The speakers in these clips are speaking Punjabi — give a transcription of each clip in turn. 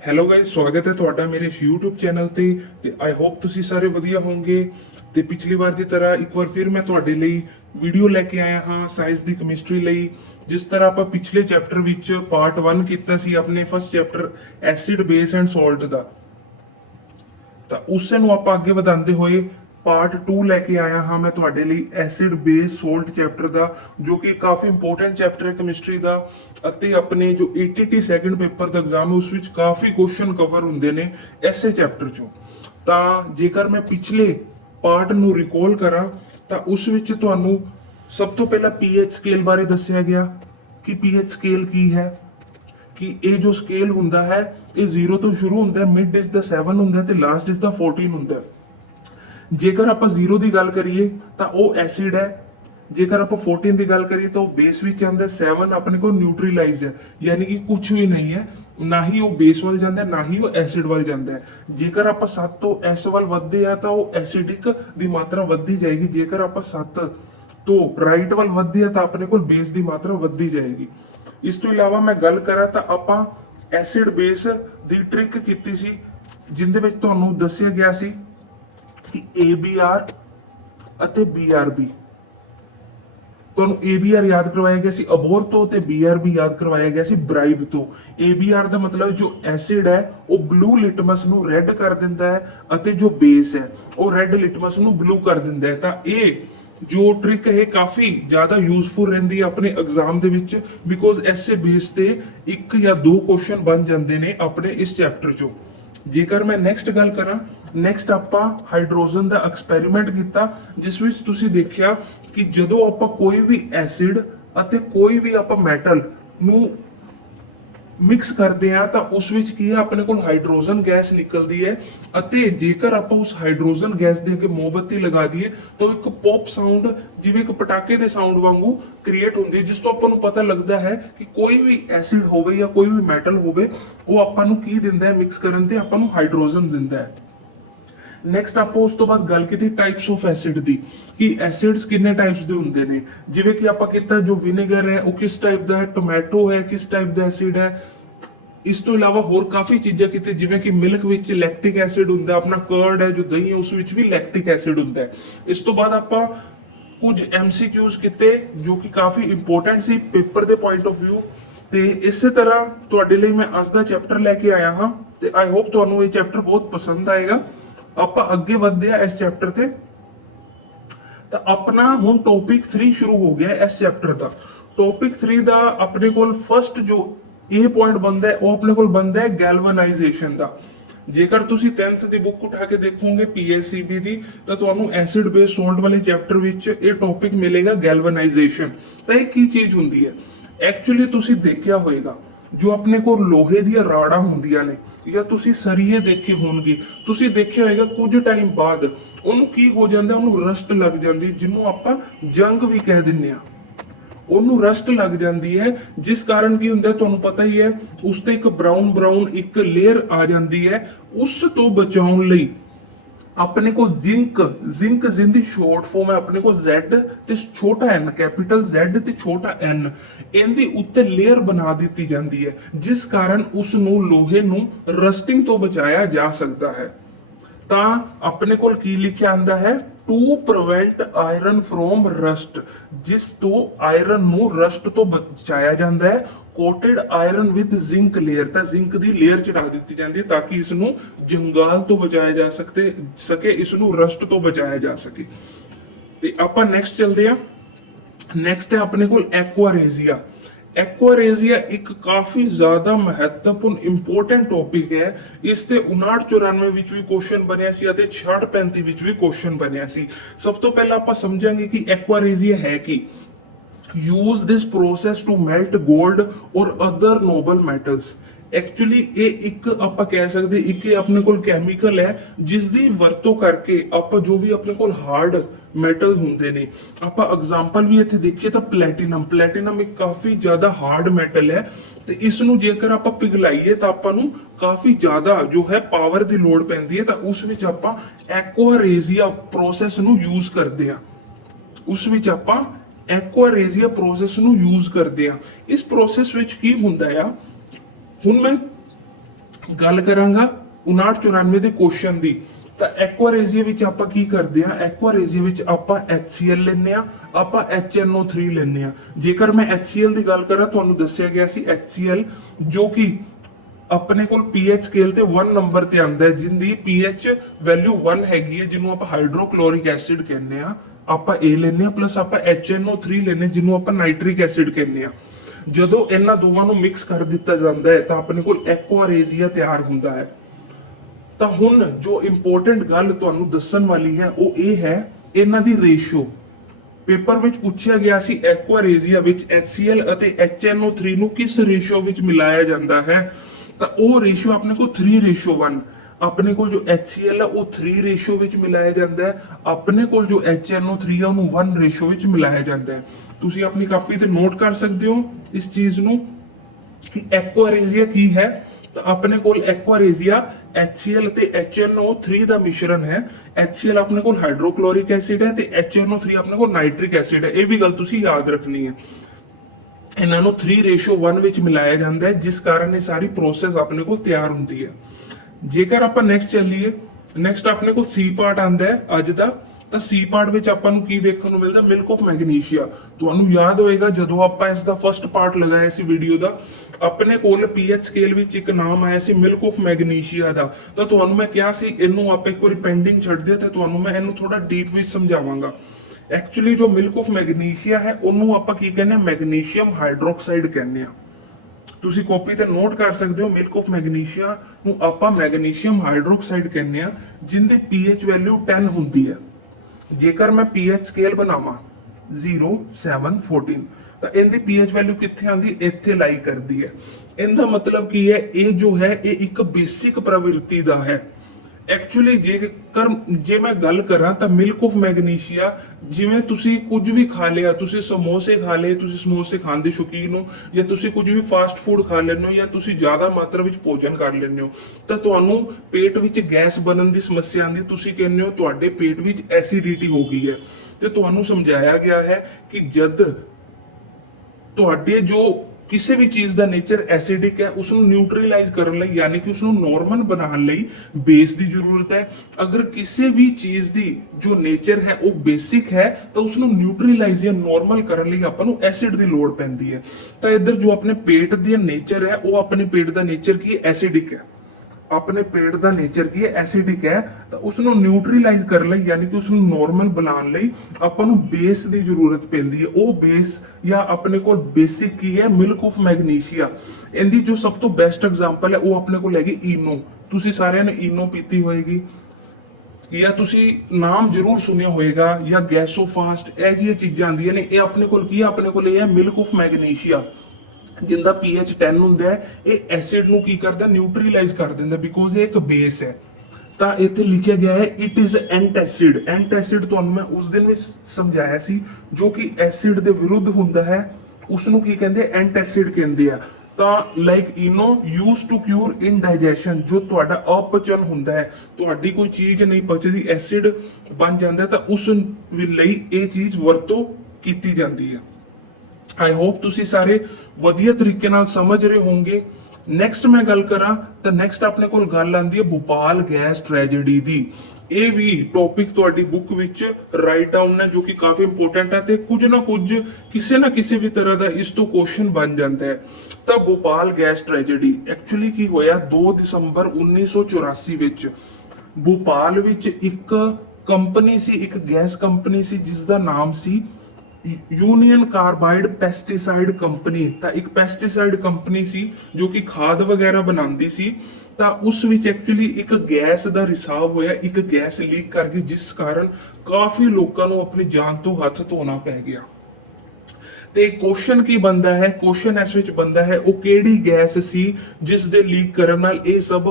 ਹੈਲੋ ਗਾਇਸ, ਸਵਾਗਤ ਹੈ ਤੁਹਾਡਾ ਮੇਰੇ ਇਸ YouTube ਚੈਨਲ ਤੇ ਆਈ ਹੋਪ ਤੁਸੀਂ ਸਾਰੇ ਵਧੀਆ ਹੋਵੋਗੇ। ਤੇ ਪਿਛਲੀ ਵਾਰ ਦੀ ਤਰ੍ਹਾਂ ਇੱਕ ਵਾਰ ਫਿਰ ਮੈਂ ਤੁਹਾਡੇ ਲਈ ਵੀਡੀਓ ਲੈ ਕੇ ਆਇਆ ਹਾਂ ਸਾਇੰਸ ਦੀ ਕੈਮਿਸਟਰੀ ਲਈ। ਜਿਸ ਤਰ੍ਹਾਂ ਆਪਾਂ ਪਿਛਲੇ ਚੈਪਟਰ ਵਿੱਚ ਪਾਰਟ 1 ਕੀਤਾ ਸੀ ਆਪਣੇ first chapter acid base and salt ਦਾ, ਤਾਂ ਉਸੇ ਨੂੰ ਆਪਾਂ ਅੱਗੇ ਵਧਾਉਂਦੇ ਹੋਏ ਪਾਰਟ 2 ਲੈ ਕੇ ਆਇਆ ਹਾਂ ਮੈਂ ਤੁਹਾਡੇ ਲਈ ਐਸਿਡ ਬੇਸ ਸਾਲਟ ਚੈਪਟਰ ਦਾ, ਜੋ ਕਿ ਕਾਫੀ ਇੰਪੋਰਟੈਂਟ ਚੈਪਟਰ ਹੈ ਕੈਮਿਸਟਰੀ ਦਾ। ਅਤੇ ਆਪਣੇ ਜੋ ATT ਸੈਕੰਡ ਪੇਪਰ ਦਾ ਐਗਜ਼ਾਮ ਹੈ ਉਸ ਵਿੱਚ ਕਾਫੀ ਕੁਐਸਚਨ ਕਵਰ ਹੁੰਦੇ ਨੇ ਐਸੇ ਚੈਪਟਰ ਚੋਂ। ਤਾਂ ਜੇਕਰ ਮੈਂ ਪਿਛਲੇ ਪਾਰਟ ਨੂੰ ਰਿਕਾਲ ਕਰਾਂ ਤਾਂ ਉਸ ਵਿੱਚ ਤੁਹਾਨੂੰ ਸਭ ਤੋਂ ਪਹਿਲਾਂ ਪੀਐਚ ਸਕੇਲ ਬਾਰੇ ਦੱਸਿਆ ਗਿਆ ਕਿ ਪੀਐਚ ਸਕੇਲ ਕੀ ਹੈ, ਕਿ ਇਹ ਜੋ ਸਕੇਲ ਹੁੰਦਾ ਹੈ ਇਹ 0 ਤੋਂ ਸ਼ੁਰੂ ਹੁੰਦਾ ਹੈ, ਮਿਡ ਇਜ਼ ਦਾ 7 ਹੁੰਦਾ ਹੈ ਤੇ ਲਾਸਟ ਇਜ਼ ਦਾ 14 ਹੁੰਦਾ ਹੈ। ਜੇਕਰ ਆਪਾਂ 0 ਦੀ ਗੱਲ ਕਰੀਏ ਤਾਂ ਉਹ ਐਸਿਡ ਹੈ, ਜੇਕਰ ਆਪਾਂ 14 ਦੀ ਗੱਲ ਕਰੀਏ ਤਾਂ ਉਹ ਬੇਸ ਵਿੱਚ ਆਉਂਦਾ। 7 ਆਪਣੇ ਕੋਲ ਨਿਊਟਰਲਾਈਜ਼ ਹੈ, ਯਾਨੀ ਕਿ ਕੁਝ ਵੀ ਨਹੀਂ ਹੈ, ਨਾ ਹੀ ਉਹ ਬੇਸ ਵੱਲ ਜਾਂਦਾ ਨਾ ਹੀ ਉਹ ਐਸਿਡ ਵੱਲ ਜਾਂਦਾ ਹੈ। ਜੇਕਰ ਆਪਾਂ 7 ਤੋਂ ਐਸ ਵੱਲ ਵੱਧਦੇ ਆ ਤਾਂ ਉਹ ਐਸਿਡਿਕ ਦੀ ਮਾਤਰਾ ਵੱਧਦੀ ਜਾਏਗੀ, ਜੇਕਰ ਆਪਾਂ 7 ਤੋਂ ਰਾਈਟ ਵੱਲ ਵੱਧਦੇ ਆ ਤਾਂ ਆਪਣੇ ਕੋਲ ਬੇਸ ਦੀ ਮਾਤਰਾ ਵੱਧਦੀ ਜਾਏਗੀ। ਇਸ ਤੋਂ ਇਲਾਵਾ ਮੈਂ ਗੱਲ ਕਰਾਂ ਤਾਂ ਆਪਾਂ ਐਸਿਡ ਬੇਸ ਦੀ ਟ੍ਰਿਕ ਕੀਤੀ ਸੀ, ਜਿੰਦੇ ਵਿੱਚ ਤੁਹਾਨੂੰ ਦੱਸਿਆ ਗਿਆ ਸੀ ਕਿ ABR ਅਤੇ BRB। ਤੁਹਾਨੂੰ ABR ਯਾਦ ਕਰਵਾਇਆ ਗਿਆ ਸੀ ਅਬੋਰ ਤੋਂ ਤੇ BRB ਯਾਦ ਕਰਵਾਇਆ ਗਿਆ ਸੀ ਬ੍ਰਾਈਬ ਤੋਂ। ABR ਦਾ ਮਤਲਬ ਜੋ ਐਸਿਡ ਹੈ ਉਹ ਬਲੂ ਲਿਟਮਸ ਨੂੰ ਰੈੱਡ ਕਰ ਦਿੰਦਾ ਹੈ ਅਤੇ ਜੋ ਬੇਸ ਹੈ ਉਹ ਰੈੱਡ ਲਿਟਮਸ ਨੂੰ ਬਲੂ ਕਰ ਦਿੰਦਾ ਹੈ। ਤਾਂ ਇਹ ਜੋ ਟ੍ਰਿਕ ਹੈ ਕਾਫੀ ਜ਼ਿਆਦਾ ਯੂਜ਼ਫੁਲ ਰਹਿੰਦੀ ਹੈ ਆਪਣੇ ਐਗਜ਼ਾਮ ਦੇ ਵਿੱਚ, ਬਿਕੋਜ਼ ਐਸੇ ਬੇਸ ਤੇ 1 ਜਾਂ 2 ਕੁਐਸਚਨ ਬਣ ਜਾਂਦੇ ਨੇ ਆਪਣੇ ਇਸ ਚੈਪਟਰ ਚੋਂ। ਜੇਕਰ ਮੈਂ ਨੈਕਸਟ ਗੱਲ ਕਰਾਂ, ਨੈਕਸਟ ਆਪਾਂ ਹਾਈਡਰੋਜਨ ਦਾ ਐਕਸਪੈਰੀਮੈਂਟ ਕੀਤਾ, ਜਿਸ ਵਿੱਚ ਤੁਸੀਂ ਦੇਖਿਆ ਕਿ ਜਦੋਂ ਆਪਾਂ ਕੋਈ ਵੀ ਐਸਿਡ ਅਤੇ ਕੋਈ ਵੀ ਆਪਾਂ ਮੈਟਲ ਨੂੰ ਮਿਕਸ ਕਰਦੇ ਆ ਤਾਂ ਉਸ ਵਿੱਚ ਕੀ ਹੈ, ਆਪਣੇ ਕੋਲ ਹਾਈਡਰੋਜਨ ਗੈਸ ਨਿਕਲਦੀ ਹੈ। ਅਤੇ ਜੇਕਰ ਆਪਾਂ ਉਸ ਹਾਈਡਰੋਜਨ ਗੈਸ ਦੇ ਅੱਗੇ ਮੋਮਬੱਤੀ ਲਗਾ ਦਈਏ ਤਾਂ ਇੱਕ ਪੌਪ ਸਾਊਂਡ, ਜਿਵੇਂ ਇੱਕ ਪਟਾਕੇ ਦੇ ਸਾਊਂਡ ਵਾਂਗੂ ਕ੍ਰੀਏਟ ਹੁੰਦੀ ਹੈ, ਜਿਸ ਤੋਂ ਆਪਾਂ ਨੂੰ ਪਤਾ ਲੱਗਦਾ ਹੈ ਕਿ ਕੋਈ ਵੀ ਐਸਿਡ ਹੋਵੇ ਜਾਂ ਕੋਈ ਵੀ ਮੈਟਲ ਹੋਵੇ ਉਹ ਆਪਾਂ ਨੂੰ ਕੀ ਦਿੰਦਾ ਹੈ, ਮਿਕਸ ਕਰਨ ਤੇ ਆਪਾਂ ਨੂੰ ਹਾਈਡਰੋਜਨ ਦਿੰਦਾ ਹੈ। ਨੈਕਸਟ ਆਪਾਂ ਉਸ ਤੋਂ ਬਾਅਦ ਗੱਲ ਕੀਤੀ ਟਾਈਪਸ ਆਫ ਐਸਿਡ ਦੀ, ਕਿ ਐਸਿਡਸ ਕਿੰਨੇ ਟਾਈਪਸ ਦੇ ਹੁੰਦੇ ਨੇ। ਜਿਵੇਂ ਕਿ ਆਪਾਂ ਕੀਤਾ ਜੋ ਵਿਨੇਗਰ ਹੈ ਉਹ ਕਿਸ ਟਾਈਪ ਦਾ ਹੈ, ਟੋਮੈਟੋ ਹੈ ਕਿਸ ਟਾਈਪ ਦਾ ਐਸਿਡ ਹੈ। ਇਸ ਤੋਂ ਇਲਾਵਾ ਹੋਰ ਕਾਫੀ ਚੀਜ਼ਾਂ ਕੀਤੇ, ਜਿਵੇਂ ਕਿ ਮਿਲਕ ਵਿੱਚ ਲੈਕਟਿਕ ਐਸਿਡ ਹੁੰਦਾ, ਆਪਣਾ ਕਰਡ ਹੈ ਜੋ ਦਹੀਂ ਹੈ ਉਸ ਵਿੱਚ ਵੀ ਲੈਕਟਿਕ ਐਸਿਡ ਹੁੰਦਾ ਹੈ। ਇਸ ਤੋਂ ਬਾਅਦ ਆਪਾਂ ਕੁਝ MCQs ਕੀਤੇ ਜੋ ਕਿ ਕਾਫੀ ਇੰਪੋਰਟੈਂਟ ਸੀ ਪੇਪਰ ਦੇ ਪੁਆਇੰਟ ਆਫ View। ਤੇ ਇਸੇ ਤਰ੍ਹਾਂ ਤੁਹਾਡੇ ਲਈ ਮੈਂ ਅੱਜ ਦਾ ਚੈਪਟਰ ਲੈ ਕੇ ਆਇਆ ਹਾਂ ਤੇ ਆਈ ਹੋਪ ਤੁਹਾਨੂੰ ਇਹ ਚੈਪਟਰ ਬਹੁਤ ਪਸੰਦ ਆਏਗਾ। ਆਪਾਂ ਅੱਗੇ ਵਧਦੇ ਆ ਇਸ ਚੈਪਟਰ ਤੇ। ਤਾਂ ਆਪਣਾ ਹੁਣ ਟੌਪਿਕ 3 ਸ਼ੁਰੂ ਹੋ ਗਿਆ ਇਸ ਚੈਪਟਰ ਦਾ। ਟੌਪਿਕ 3 ਦਾ ਆਪਣੇ ਕੋਲ ਫਸਟ ਜੋ ਇਹ ਪੁਆਇੰਟ ਬਣਦਾ ਹੈ ਉਹ ਆਪਣੇ ਕੋਲ ਬਣਦਾ ਹੈ ਗੈਲਵਨਾਈਜੇਸ਼ਨ ਦਾ। ਜੇਕਰ ਤੁਸੀਂ 10th ਦੀ ਬੁੱਕ ਉਠਾ ਕੇ ਦੇਖੋਗੇ PSCB ਦੀ, ਤਾਂ ਤੁਹਾਨੂੰ ਐਸਿਡ ਬੇਸ ਸਾਲਟ ਵਾਲੇ ਚੈਪਟਰ ਵਿੱਚ ਇਹ ਟੌਪਿਕ ਮਿਲੇਗਾ ਗੈਲਵਨਾਈਜੇਸ਼ਨ। ਤਾਂ ਇਹ ਕੀ ਚੀਜ਼ ਹੁੰਦੀ ਹੈ? ਐਕਚੁਅਲੀ ਤੁਸੀਂ ਦੇਖਿਆ ਹੋਵੇਗਾ ਜੋ ਆਪਣੇ ਕੋਲ ਲੋਹੇ ਦੀਆਂ ਰਾੜਾਂ ਹੁੰਦੀਆਂ ਨੇ ਜਾਂ ਤੁਸੀਂ ਸਰੀਏ ਦੇਖੇ ਹੋਣਗੇ, ਤੁਸੀਂ ਦੇਖਿਆ ਹੋਵੇਗਾ ਕੁਝ ਟਾਈਮ ਬਾਅਦ ਉਹਨੂੰ ਕੀ ਹੋ ਜਾਂਦਾ, ਉਹਨੂੰ ਰਸਟ ਲੱਗ ਜਾਂਦੀ, ਜਿਹਨੂੰ ਆਪਾਂ ਜੰਗ ਵੀ ਕਹਿ ਦਿੰਦੇ ਆ। ਉਹਨੂੰ ਰਸਟ ਲੱਗ ਜਾਂਦੀ ਹੈ, ਜਿਸ ਕਾਰਨ ਕੀ ਹੁੰਦਾ ਤੁਹਾਨੂੰ ਪਤਾ ਹੀ ਹੈ, ਉਸ ਤੇ ਇੱਕ ਬਰਾਊਨ ਇੱਕ ਲੇਅਰ ਆ ਜਾਂਦੀ ਹੈ। ਉਸ ਤੋਂ ਬਚਾਉਣ ਲਈ ਆਪਣੇ ਕੋਲ ਜ਼ਿੰਕ ਦੀ ਸ਼ਾਰਟ ਫਾਰਮ ਹੈ ਆਪਣੇ ਕੋਲ Z ਤੇ ਛੋਟਾ n, ਕੈਪੀਟਲ Z ਤੇ ਛੋਟਾ n, ਇਹਦੀ ਉੱਤੇ ਲੇਅਰ ਬਣਾ ਦਿੱਤੀ ਜਾਂਦੀ ਹੈ, ਜਿਸ ਕਾਰਨ ਉਸ ਨੂੰ ਲੋਹੇ ਨੂੰ ਰਸਟਿੰਗ ਤੋਂ ਬਚਾਇਆ ਜਾ ਸਕਦਾ ਹੈ। ਤਾਂ ਆਪਣੇ ਕੋਲ ਕੀ ਲਿਖਿਆ ਆਂਦਾ ਹੈ, to prevent iron from rust, ਜਿਸ ਤੋਂ ਆਇਰਨ ਨੂੰ ਰਸਟ ਤੋਂ ਬਚਾਇਆ ਜਾਂਦਾ ਹੈ। Coated iron with zinc layer, ਤਾਂ ਜ਼ਿੰਕ ਦੀ ਲੇਅਰ ਚੜਾ ਦਿੱਤੀ ਜਾਂਦੀ ਹੈ ਤਾਂ ਕਿ ਇਸ ਨੂੰ ਜੰਗਾਲ ਤੋਂ ਬਚਾਇਆ ਜਾ ਸਕੇ, ਇਸ ਨੂੰ ਰਸਟ ਤੋਂ ਬਚਾਇਆ ਜਾ ਸਕੇ। ਤੇ ਆਪਾਂ ਨੈਕਸਟ ਚੱਲਦੇ ਆ। ਨੈਕਸਟ ਹੈ ਆਪਣੇ ਕੋਲ ਐਕੁਆਰੇਜ਼ੀਆ। ਐਕੁਆਰੇਜ਼ੀਆ ਇੱਕ ਕਾਫੀ ਜ਼ਿਆਦਾ ਮਹੱਤਵਪੂਰਨ ਇੰਪੋਰਟੈਂਟ ਟੌਪਿਕ ਹੈ। ਇਸ ਤੇ 59-94 ਵਿੱਚ ਵੀ ਕੁਐਸਚਨ ਬਣਿਆ ਸੀ ਅਤੇ 66-35 ਵਿੱਚ ਵੀ ਕੁਐਸਚਨ ਬਣਿਆ ਸੀ। ਸਭ ਤੋਂ ਪਹਿਲਾਂ ਆਪਾਂ ਸਮਝਾਂਗੇ ਕਿ ਐਕੁਆਰੇਜ਼ੀਆ ਹੈ ਕੀ। use this process to melt gold or other noble metals। Actually ਇਹ ਇੱਕ ਆਪਾਂ ਕਹਿ ਸਕਦੇ ਇੱਕ ਆਪਣੇ ਕੋਲ ਕੈਮੀਕਲ ਹੈ ਜਿਸ ਦੀ ਵਰਤੋਂ ਕਰਕੇ ਆਪਾਂ ਜੋ ਵੀ ਆਪਣੇ ਕੋਲ ਹਾਰਡ ਮੈਟਲ ਹੁੰਦੇ ਨੇ, ਆਪਾਂ ਐਗਜ਼ਾਮਪਲ ਵੀ ਇੱਥੇ ਦੇਖੀਏ ਤਾਂ ਪਲੈਟੀਨਮ ਇੱਕ ਕਾਫੀ ਜ਼ਿਆਦਾ ਹਾਰਡ ਮੈਟਲ ਹੈ ਤੇ ਇਸ ਨੂੰ ਜੇਕਰ ਆਪਾਂ ਪਿਘਲਾਈਏ ਤਾਂ ਆਪਾਂ ਨੂੰ ਕਾਫੀ ਜ਼ਿਆਦਾ ਜੋ ਹੈ ਪਾਵਰ ਦੀ ਲੋੜ ਪੈਂਦੀ ਹੈ। ਤਾਂ ਉਸ ਵਿੱਚ ਆਪਾਂ ਐਕੁਆਰੇਜ਼ੀਆ ਪ੍ਰੋਸੈਸ ਨੂੰ ਯੂਜ਼ ਕਰਦੇ ਆ। ਉਸ ਵਿੱਚ ਆਪਾਂ ਐਕੁਆਰੇਜ਼ੀਆ ਪ੍ਰੋਸੈਸ ਨੂੰ ਯੂਜ਼ ਕਰਦੇ ਆ। ਇਸ ਪ੍ਰੋਸੈਸ ਵਿੱਚ ਕੀ ਹੁੰਦਾ ਆ, ਹੁਣ ਮੈਂ ਗੱਲ ਕਰਾਂਗਾ 5994 ਦੇ ਕੁਐਸਚਨ ਦੀ। ਤਾਂ ਐਕੁਆਰੇਜ਼ੀਆ ਵਿੱਚ ਆਪਾਂ ਕੀ ਕਰਦੇ ਆ, ਐਕੁਆਰੇਜ਼ੀਆ ਵਿੱਚ ਆਪਾਂ HCl ਲੈਂਦੇ ਆ, ਆਪਾਂ HNO3 ਲੈਂਦੇ ਆ। ਜੇਕਰ ਮੈਂ HCl ਦੀ ਗੱਲ ਕਰਾਂ, ਤੁਹਾਨੂੰ ਦੱਸਿਆ ਗਿਆ ਸੀ HCl ਜੋ ਕਿ ਆਪਣੇ ਕੋਲ pH ਸਕੇਲ ਤੇ 1 ਨੰਬਰ ਤੇ ਆਂਦਾ ਹੈ, ਜਿੰਦੀ pH ਵੈਲਿਊ 1 ਹੈਗੀ ਹੈ, ਜਿਹਨੂੰ ਆਪਾਂ ਹਾਈਡਰੋਕਲੋਰਿਕ ਐਸਿਡ ਕਹਿੰਦੇ ਆ। ਆਪਾਂ ਇਹ ਲੈਂਦੇ ਆ, ਪਲੱਸ ਆਪਾਂ HNO3 ਲੈਂਦੇ ਜਿਹਨੂੰ ਆਪਾਂ ਨਾਈਟ੍ਰਿਕ ਐਸਿਡ ਕਹਿੰਦੇ ਆ। ਜਦੋਂ ਇਹਨਾਂ ਦੋਵਾਂ ਨੂੰ ਮਿਕਸ ਕਰ ਦਿੱਤਾ ਜਾਂਦਾ ਹੈ ਤਾਂ ਆਪਣੇ ਕੋਲ ਐਕੁਆਰੇਜ਼ੀਆ ਤਿਆਰ ਹੁੰਦਾ ਹੈ। ਤਾਂ ਹੁਣ ਜੋ ਇੰਪੋਰਟੈਂਟ ਗੱਲ ਤੁਹਾਨੂੰ ਦੱਸਣ ਵਾਲੀ ਹੈ ਉਹ ਇਹ ਹੈ ਇਹਨਾਂ ਦੀ ਰੇਸ਼ੋ। ਪੇਪਰ ਵਿੱਚ ਪੁੱਛਿਆ ਗਿਆ ਸੀ ਐਕੁਆਰੇਜ਼ੀਆ ਵਿੱਚ HCl ਅਤੇ HNO3 ਨੂੰ ਕਿਸ ਰੇਸ਼ੋ ਵਿੱਚ ਮਿਲਾਇਆ ਜਾਂਦਾ ਹੈ। ਤਾਂ ਉਹ ਰੇਸ਼ੋ ਆਪਣੇ ਕੋਲ 3:1। ਆਪਣੇ ਕੋਲ ਜੋ HCl ਹੈ ਉਹ 3 ਰੇਸ਼ੋ ਵਿੱਚ ਮਿਲਾਇਆ ਜਾਂਦਾ ਹੈ, ਆਪਣੇ ਕੋਲ ਜੋ HNO3 ਹੈ ਉਹਨੂੰ 1 ਰੇਸ਼ੋ ਵਿੱਚ ਮਿਲਾਇਆ ਜਾਂਦਾ ਹੈ। ਤੁਸੀਂ ਆਪਣੀ ਕਾਪੀ ਤੇ ਨੋਟ ਕਰ ਸਕਦੇ ਹੋ ਇਸ ਚੀਜ਼ ਨੂੰ ਕਿ ਐਕੁਆਰੇਜ਼ੀਆ ਕੀ ਹੈ। ਤਾਂ ਆਪਣੇ ਕੋਲ ਐਕੁਆਰੇਜ਼ੀਆ HCl ਤੇ HNO3 ਦਾ ਮਿਸ਼ਰਣ ਹੈ। HCl ਆਪਣੇ ਕੋਲ ਹਾਈਡਰੋਕਲੋਰਿਕ ਐਸਿਡ ਹੈ ਤੇ HNO3 ਆਪਣੇ ਕੋਲ ਨਾਈਟ੍ਰਿਕ ਐਸਿਡ ਹੈ। ਇਹ ਵੀ ਗੱਲ ਤੁਸੀਂ ਯਾਦ ਰੱਖਣੀ ਹੈ। ਇਹਨਾਂ ਨੂੰ 3:1 ਵਿੱਚ ਮਿਲਾਇਆ ਜਾਂਦਾ ਹੈ, ਜਿਸ ਕਾਰਨ ਇਹ ਸਾਰੀ ਪ੍ਰੋਸੈਸ ਆਪਣੇ ਕੋਲ ਤਿਆਰ ਹੁੰਦੀ ਹੈ। ਜੇਕਰ ਆਪਾਂ ਨੈਕਸਟ ਚੱਲੀਏ, ਨੈਕਸਟ ਆਪਣੇ ਕੋਲ C ਪਾਰਟ ਆਂਦਾ ਹੈ ਅੱਜ ਦਾ। ਤਾਂ C ਪਾਰਟ ਵਿੱਚ ਆਪਾਂ ਨੂੰ ਕੀ ਵੇਖਣ ਨੂੰ ਮਿਲਦਾ, ਮਿਲਕ ਆਫ ਮੈਗਨੀਸ਼ੀਆ। ਤੁਹਾਨੂੰ ਯਾਦ ਹੋਏਗਾ ਜਦੋਂ ਆਪਾਂ ਇਸ ਦਾ ਫਰਸਟ ਪਾਰਟ ਲਗਾਇਆ ਸੀ ਵੀਡੀਓ ਦਾ, ਆਪਣੇ ਕੋਲ pH ਸਕੇਲ ਵਿੱਚ ਇੱਕ ਨਾਮ ਆਇਆ ਸੀ ਮਿਲਕ ਆਫ ਮੈਗਨੀਸ਼ੀਆ ਦਾ। ਤਾਂ ਤੁਹਾਨੂੰ ਮੈਂ ਕਿਹਾ ਸੀ ਇਹਨੂੰ ਆਪਾਂ ਇੱਕ ਵਾਰੀ ਪੈਂਡਿੰਗ ਛੱਡ ਦਿਓ ਤੇ ਤੁਹਾਨੂੰ ਮੈਂ ਇਹਨੂੰ ਥੋੜਾ ਡੀਪ ਵਿੱਚ ਸਮਝਾਵਾਂਗਾ। ਐਕਚੁਅਲੀ ਜੋ ਮਿਲਕ ਆਫ ਮੈਗਨੀਸ਼ੀਆ ਹੈ ਉਹਨੂੰ ਆਪਾਂ ਕੀ ਕਹਿੰਦੇ ਆ, ਮੈਗਨੀਸ਼ੀਅਮ ਹਾਈਡਰੋਕਸਾਈਡ ਕਹਿੰਦੇ ਆ। ਤੁਸੀਂ ਕਾਪੀ ਤੇ ਨੋਟ ਕਰ ਸਕਦੇ ਹੋ, ਮਿਲਕ ਆਫ ਮੈਗਨੀਸ਼ੀਆ ਨੂੰ ਆਪਾਂ ਮੈਗਨੀਸ਼ੀਅਮ ਹਾਈਡਰੋਕਸਾਈਡ ਕਹਿੰਦੇ ਆ, ਜਿੰਦੀ pH ਵੈਲਿਊ 10 ਹੁੰਦੀ ਹੈ। ਜੇਕਰ ਮੈਂ pH ਸਕੇਲ ਬਣਾਵਾਂ 0 7 14 ਤਾਂ ਇਹਦੀ pH ਵੈਲਿਊ ਕਿੱਥੇ ਆਂਦੀ, ਇੱਥੇ ਲਾਈ ਕਰਦੀ ਹੈ। ਇਹਦਾ ਮਤਲਬ ਕੀ ਹੈ, ਇਹ ਜੋ ਹੈ ਇਹ ਇੱਕ ਬੇਸਿਕ ਪ੍ਰਵਿਰਤੀ ਦਾ ਹੈ। ਐਕਚੁਅਲੀ ਜੇ ਮੈਂ ਗੱਲ ਕਰਾਂ ਤਾਂ ਮਿਲਕ ਆਫ ਮੈਗਨੀਸ਼ੀਆ, ਜਿਵੇਂ ਤੁਸੀਂ ਕੁਝ ਵੀ ਖਾ ਲਿਆ, ਤੁਸੀਂ ਸਮੋਸੇ ਖਾ ਲਏ, ਤੁਸੀਂ ਸਮੋਸੇ ਖਾਣ ਦੇ ਸ਼ੌਕੀਨ ਹੋ, ਜਾਂ ਤੁਸੀਂ ਕੁਝ ਵੀ ਫਾਸਟ ਫੂਡ ਖਾ ਲੈਂਦੇ ਹੋ, ਜਾਂ ਤੁਸੀਂ ਜ਼ਿਆਦਾ ਮਾਤਰਾ ਵਿੱਚ ਭੋਜਨ ਕਰ ਲੈਂਦੇ ਹੋ, ਤਾਂ ਤੁਹਾਨੂੰ ਪੇਟ ਵਿੱਚ ਗੈਸ ਬਣਨ ਦੀ ਸਮੱਸਿਆ ਆਉਂਦੀ। ਤੁਸੀਂ ਕਹਿੰਦੇ ਹੋ ਤੁਹਾਡੇ ਪੇਟ ਵਿੱਚ ਐਸਿਡਿਟੀ ਹੋ ਗਈ ਹੈ। ਤੇ ਤੁਹਾਨੂੰ ਸਮਝਾਇਆ ਗਿਆ ਹੈ ਕਿ ਜਦ ਤੁਹਾਡੇ ਜੋ ਕਿਸੇ ਵੀ ਚੀਜ਼ ਦਾ ਨੇਚਰ ਐਸਿਡਿਕ ਹੈ, ਉਸ ਨੂੰ ਨਿਊਟਰਲਾਈਜ਼ ਕਰਨ ਲਈ ਯਾਨੀ ਕਿ ਉਸ ਨੂੰ ਨਾਰਮਲ ਬਣਾਉਣ ਲਈ ਬੇਸ ਦੀ ਜ਼ਰੂਰਤ ਹੈ। ਅਗਰ ਕਿਸੇ ਵੀ ਚੀਜ਼ ਦੀ ਜੋ ਨੇਚਰ ਹੈ ਉਹ ਬੇਸਿਕ ਹੈ ਤਾਂ ਉਸ ਨੂੰ ਨਿਊਟਰਲਾਈਜ਼ ਜਾਂ ਨਾਰਮਲ ਕਰਨ ਲਈ ਆਪਾਂ ਨੂੰ ਐਸਿਡ ਦੀ ਲੋੜ ਪੈਂਦੀ ਹੈ। ਤਾਂ ਇੱਧਰ ਜੋ ਆਪਣੇ ਪੇਟ ਦੀ ਨੇਚਰ ਹੈ, ਉਹ ਆਪਣੇ ਪੇਟ ਦਾ ਨੇਚਰ ਕੀ ਹੈ, ਐਸਿਡਿਕ ਹੈ। ਆਪਣੇ ਪੇਟ ਦਾ ਨੇਚਰ ਕੀ ਹੈ, ਐਸਿਡਿਕ ਹੈ। ਤਾਂ ਉਸ ਨੂੰ ਨਿਊਟਰਲਾਈਜ਼ ਕਰਨ ਲਈ ਯਾਨੀ ਕਿ ਉਸ ਨੂੰ ਨਾਰਮਲ ਬਣਾਉਣ ਲਈ ਆਪਾਂ ਨੂੰ ਬੇਸ ਦੀ ਜ਼ਰੂਰਤ ਪੈਂਦੀ ਹੈ। ਉਹ ਬੇਸ ਜਾਂ ਆਪਣੇ ਕੋਲ ਬੇਸਿਕ ਕੀ ਹੈ, ਮਿਲਕ ਆਫ ਮੈਗਨੀਸ਼ੀਆ। ਇਹਦੀ ਜੋ ਸਭ ਤੋਂ ਬੈਸਟ ਐਗਜ਼ਾਮਪਲ ਹੈ ਉਹ ਆਪਣੇ ਕੋਲ ਹੈਗੀ ਈਨੋ। ਤੁਸੀਂ ਸਾਰਿਆਂ ਨੇ ਈਨੋ ਪੀਤੀ ਹੋਏਗੀ ਜਾਂ ਤੁਸੀਂ ਨਾਮ ਜ਼ਰੂਰ ਸੁਣਿਆ ਹੋਏਗਾ, ਜਾਂ ਗੈਸੋਫਾਸਟ, ਇਹ ਜਿਹੀਆਂ ਚੀਜ਼ਾਂ ਆਉਂਦੀਆਂ ਨੇ। ਇਹ ਆਪਣੇ ਕੋਲ ਕੀ ਹੈ, ਆਪਣੇ ਕੋਲ ਇਹ ਹੈ ਮਿਲਕ ਆਫ ਮੈਗਨੀਸ਼ੀਆ, ਜਿੰਦਾ pH 10 ਹੁੰਦਾ ਹੈ। ਇਹ ਐਸਿਡ ਨੂੰ ਕੀ ਕਰਦਾ, ਨਿਊਟਰਲਾਈਜ਼ ਕਰ ਦਿੰਦਾ, ਬਿਕੋਜ਼ ਇਹ ਇੱਕ ਬੇਸ ਹੈ। ਤਾਂ ਇੱਥੇ ਲਿਖਿਆ ਗਿਆ ਹੈ ਇਟ ਇਜ਼ ਐਂਟੈਸਿਡ। ਐਂਟੈਸਿਡ ਤੁਹਾਨੂੰ ਮੈਂ ਉਸ ਦਿਨ ਵੀ ਸਮਝਾਇਆ ਸੀ, ਜੋ ਕਿ ਐਸਿਡ ਦੇ ਵਿਰੁੱਧ ਹੁੰਦਾ ਹੈ, ਉਸ ਨੂੰ ਕੀ ਕਹਿੰਦੇ, ਐਂਟੈਸਿਡ ਕਹਿੰਦੇ ਆ। ਤਾਂ like Eno use to cure indigestion, ਜੋ ਤੁਹਾਡਾ ਅਪਚਨ ਹੁੰਦਾ ਹੈ, ਤੁਹਾਡੀ ਕੋਈ ਚੀਜ਼ ਨਹੀਂ ਪਚਦੀ, ਐਸਿਡ ਬਣ ਜਾਂਦਾ, ਤਾਂ ਉਸ ਲਈ ਇਹ ਚੀਜ਼ ਵਰਤੋਂ ਕੀਤੀ ਜਾਂਦੀ ਹੈ। ਆਈ ਹੋਪ ਤੁਸੀਂ ਸਾਰੇ ਵਧੀਆ ਤਰੀਕੇ ਨਾਲ ਸਮਝ ਰਹੇ ਹੋਵੋਗੇ। ਨੈਕਸਟ ਮੈਂ ਗੱਲ ਕਰਾਂ ਤਾਂ ਨੈਕਸਟ ਆਪਣੇ ਕੋਲ ਗੱਲ ਆਉਂਦੀ ਹੈ ਭੋਪਾਲ ਗੈਸ ਟ੍ਰੈਜੇਡੀ ਦੀ। ਇਹ ਵੀ ਟੌਪਿਕ ਤੁਹਾਡੀ ਬੁੱਕ ਵਿੱਚ ਰਾਈਟ ਡਾਊਨ ਹੈ, ਜੋ ਕਿ ਕਾਫੀ ਇੰਪੋਰਟੈਂਟ ਹੈ ਤੇ ਕੁਝ ਨਾ ਕੁਝ ਕਿਸੇ ਨਾ ਕਿਸੇ ਵੀ ਤਰ੍ਹਾਂ ਦਾ ਇਸ ਤੋਂ ਕੁਐਸਚਨ ਬਣ ਜਾਂਦਾ ਹੈ। ਤਾਂ ਭੋਪਾਲ ਗੈਸ ਟ੍ਰੈਜੇਡੀ ਐਕਚੁਅਲੀ ਕੀ ਹੋਇਆ, 2 ਦਸੰਬਰ 1984 ਵਿੱਚ ਭੋਪਾਲ ਵਿੱਚ ਇੱਕ ਕੰਪਨੀ ਸੀ, ਇੱਕ ਗੈਸ ਕੰਪਨੀ ਸੀ, ਜਿਸ ਦਾ ਨਾਮ ਸੀ ਯੂਨੀਅਨ ਕਾਰਬਾਈਡ ਪੈਸਟੀਸਾਈਡ ਕੰਪਨੀ। ਤਾਂ ਇੱਕ ਪੈਸਟੀਸਾਈਡ ਕੰਪਨੀ ਸੀ ਜੋ ਕਿ ਖਾਦ ਵਗੈਰਾ ਬਣਾਉਂਦੀ ਸੀ। ਤਾਂ ਉਸ ਵਿੱਚ ਐਕਚੁਅਲੀ ਇੱਕ ਗੈਸ ਦਾ ਰਿਸਾਵ ਹੋਇਆ, ਇੱਕ ਗੈਸ ਲੀਕ ਕਰ ਗਈ, ਜਿਸ ਕਾਰਨ ਕਾਫੀ ਲੋਕਾਂ ਨੂੰ ਆਪਣੀ ਜਾਨ ਤੋਂ ਹੱਥ ਧੋਣਾ ਪੈ ਗਿਆ। ਤੇ ਕੁਐਸਚਨ ਕੀ ਬੰਦਾ ਹੈ, ਕੁਐਸਚਨ ਇਸ ਵਿੱਚ ਬੰਦਾ ਹੈ ਉਹ ਕਿਹੜੀ ਗੈਸ ਸੀ ਜਿਸ ਦੇ ਲੀਕ ਕਰਨ ਨਾਲ ਇਹ ਸਭ